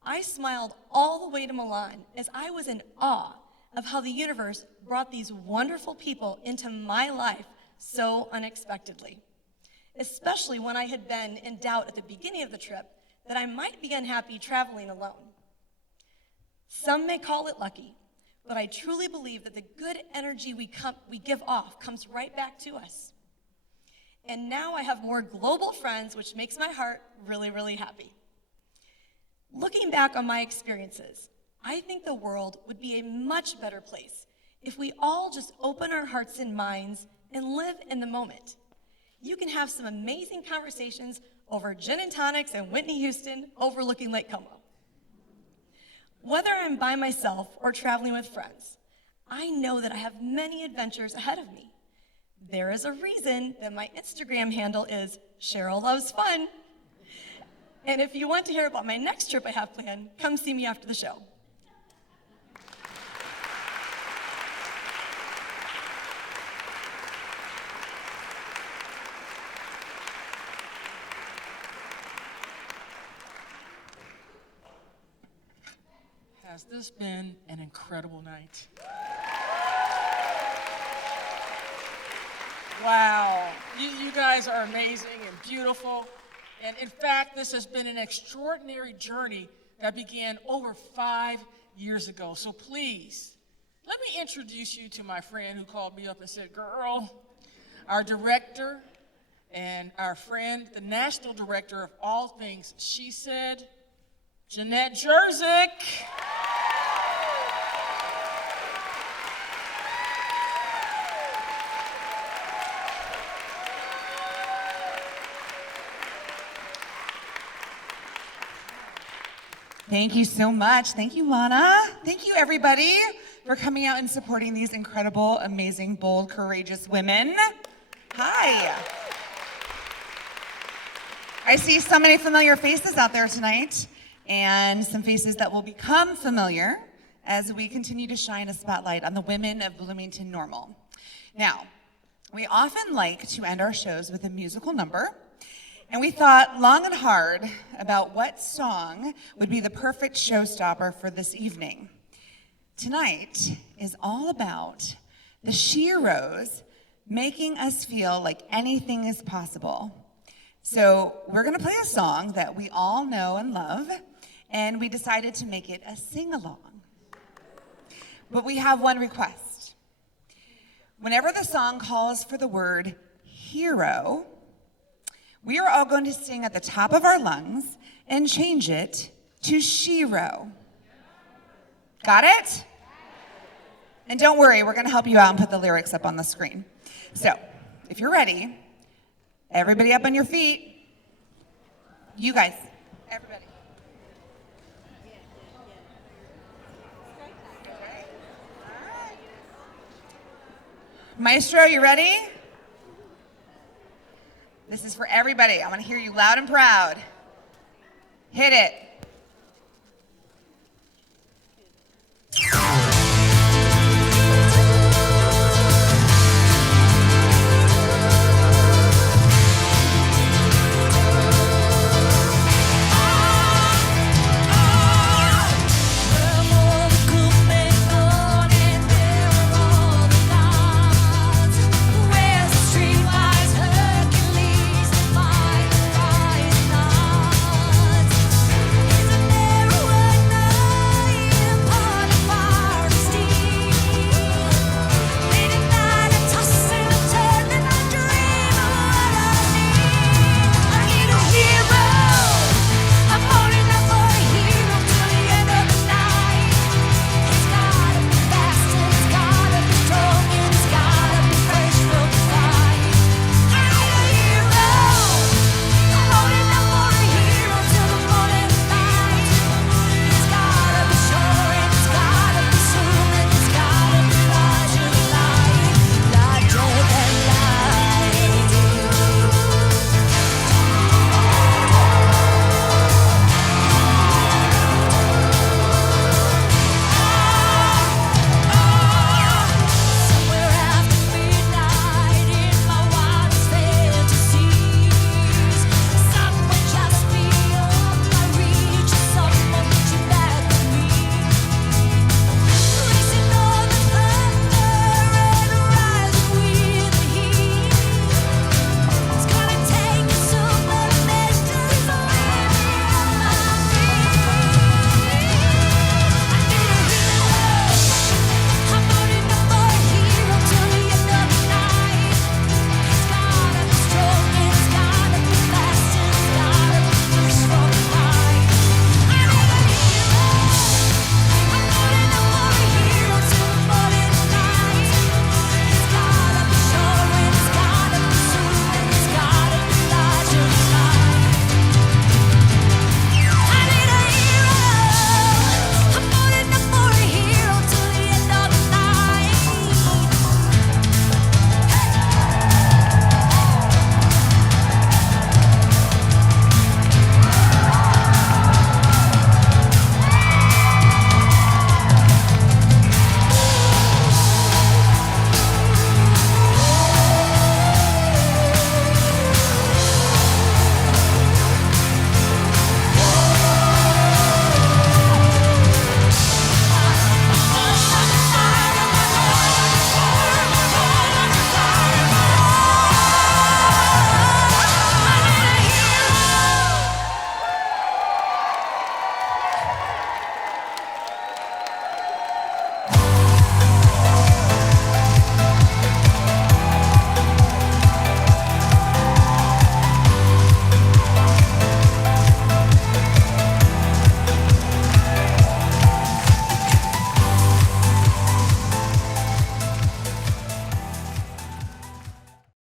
I smiled all the way to Milan as I was in awe of how the universe brought these wonderful people into my life so unexpectedly, especially when I had been in doubt at the beginning of the trip that I might be unhappy traveling alone. Some may call it lucky, but I truly believe that the good energy we give off comes right back to us. And now I have more global friends, which makes my heart really, really happy. Looking back on my experiences, I think the world would be a much better place if we all just open our hearts and minds and live in the moment. You can have some amazing conversations over gin and tonics and Whitney Houston overlooking Lake Como. Whether I'm by myself or traveling with friends, I know that I have many adventures ahead of me. There is a reason that my Instagram handle is Cheryl Loves Fun. And if you want to hear about my next trip I have planned, come see me after the show. Has this been an incredible night? Wow, you guys are amazing and beautiful. And in fact, this has been an extraordinary journey that began over 5 years ago. So please, let me introduce you to my friend who called me up and said, girl, our director and our friend, the national director of all things She Said, Jeanette Jerzyk. Thank you so much. Thank you, Lana. Thank you, everybody, for coming out and supporting these incredible, amazing, bold, courageous women. Hi. I see so many familiar faces out there tonight, and some faces that will become familiar as we continue to shine a spotlight on the women of Bloomington-Normal. Now, we often like to end our shows with a musical number, and we thought long and hard about what song would be the perfect showstopper for this evening. Tonight is all about the Sheroes making us feel like anything is possible. So we're gonna play a song that we all know and love, and we decided to make it a sing-along. But we have one request. Whenever the song calls for the word hero, we are all going to sing at the top of our lungs and change it to Shero. Got it? And don't worry, we're gonna help you out and put the lyrics up on the screen. So, if you're ready, everybody up on your feet. You guys, everybody. Maestro, you ready? This is for everybody. I want to hear you loud and proud. Hit it.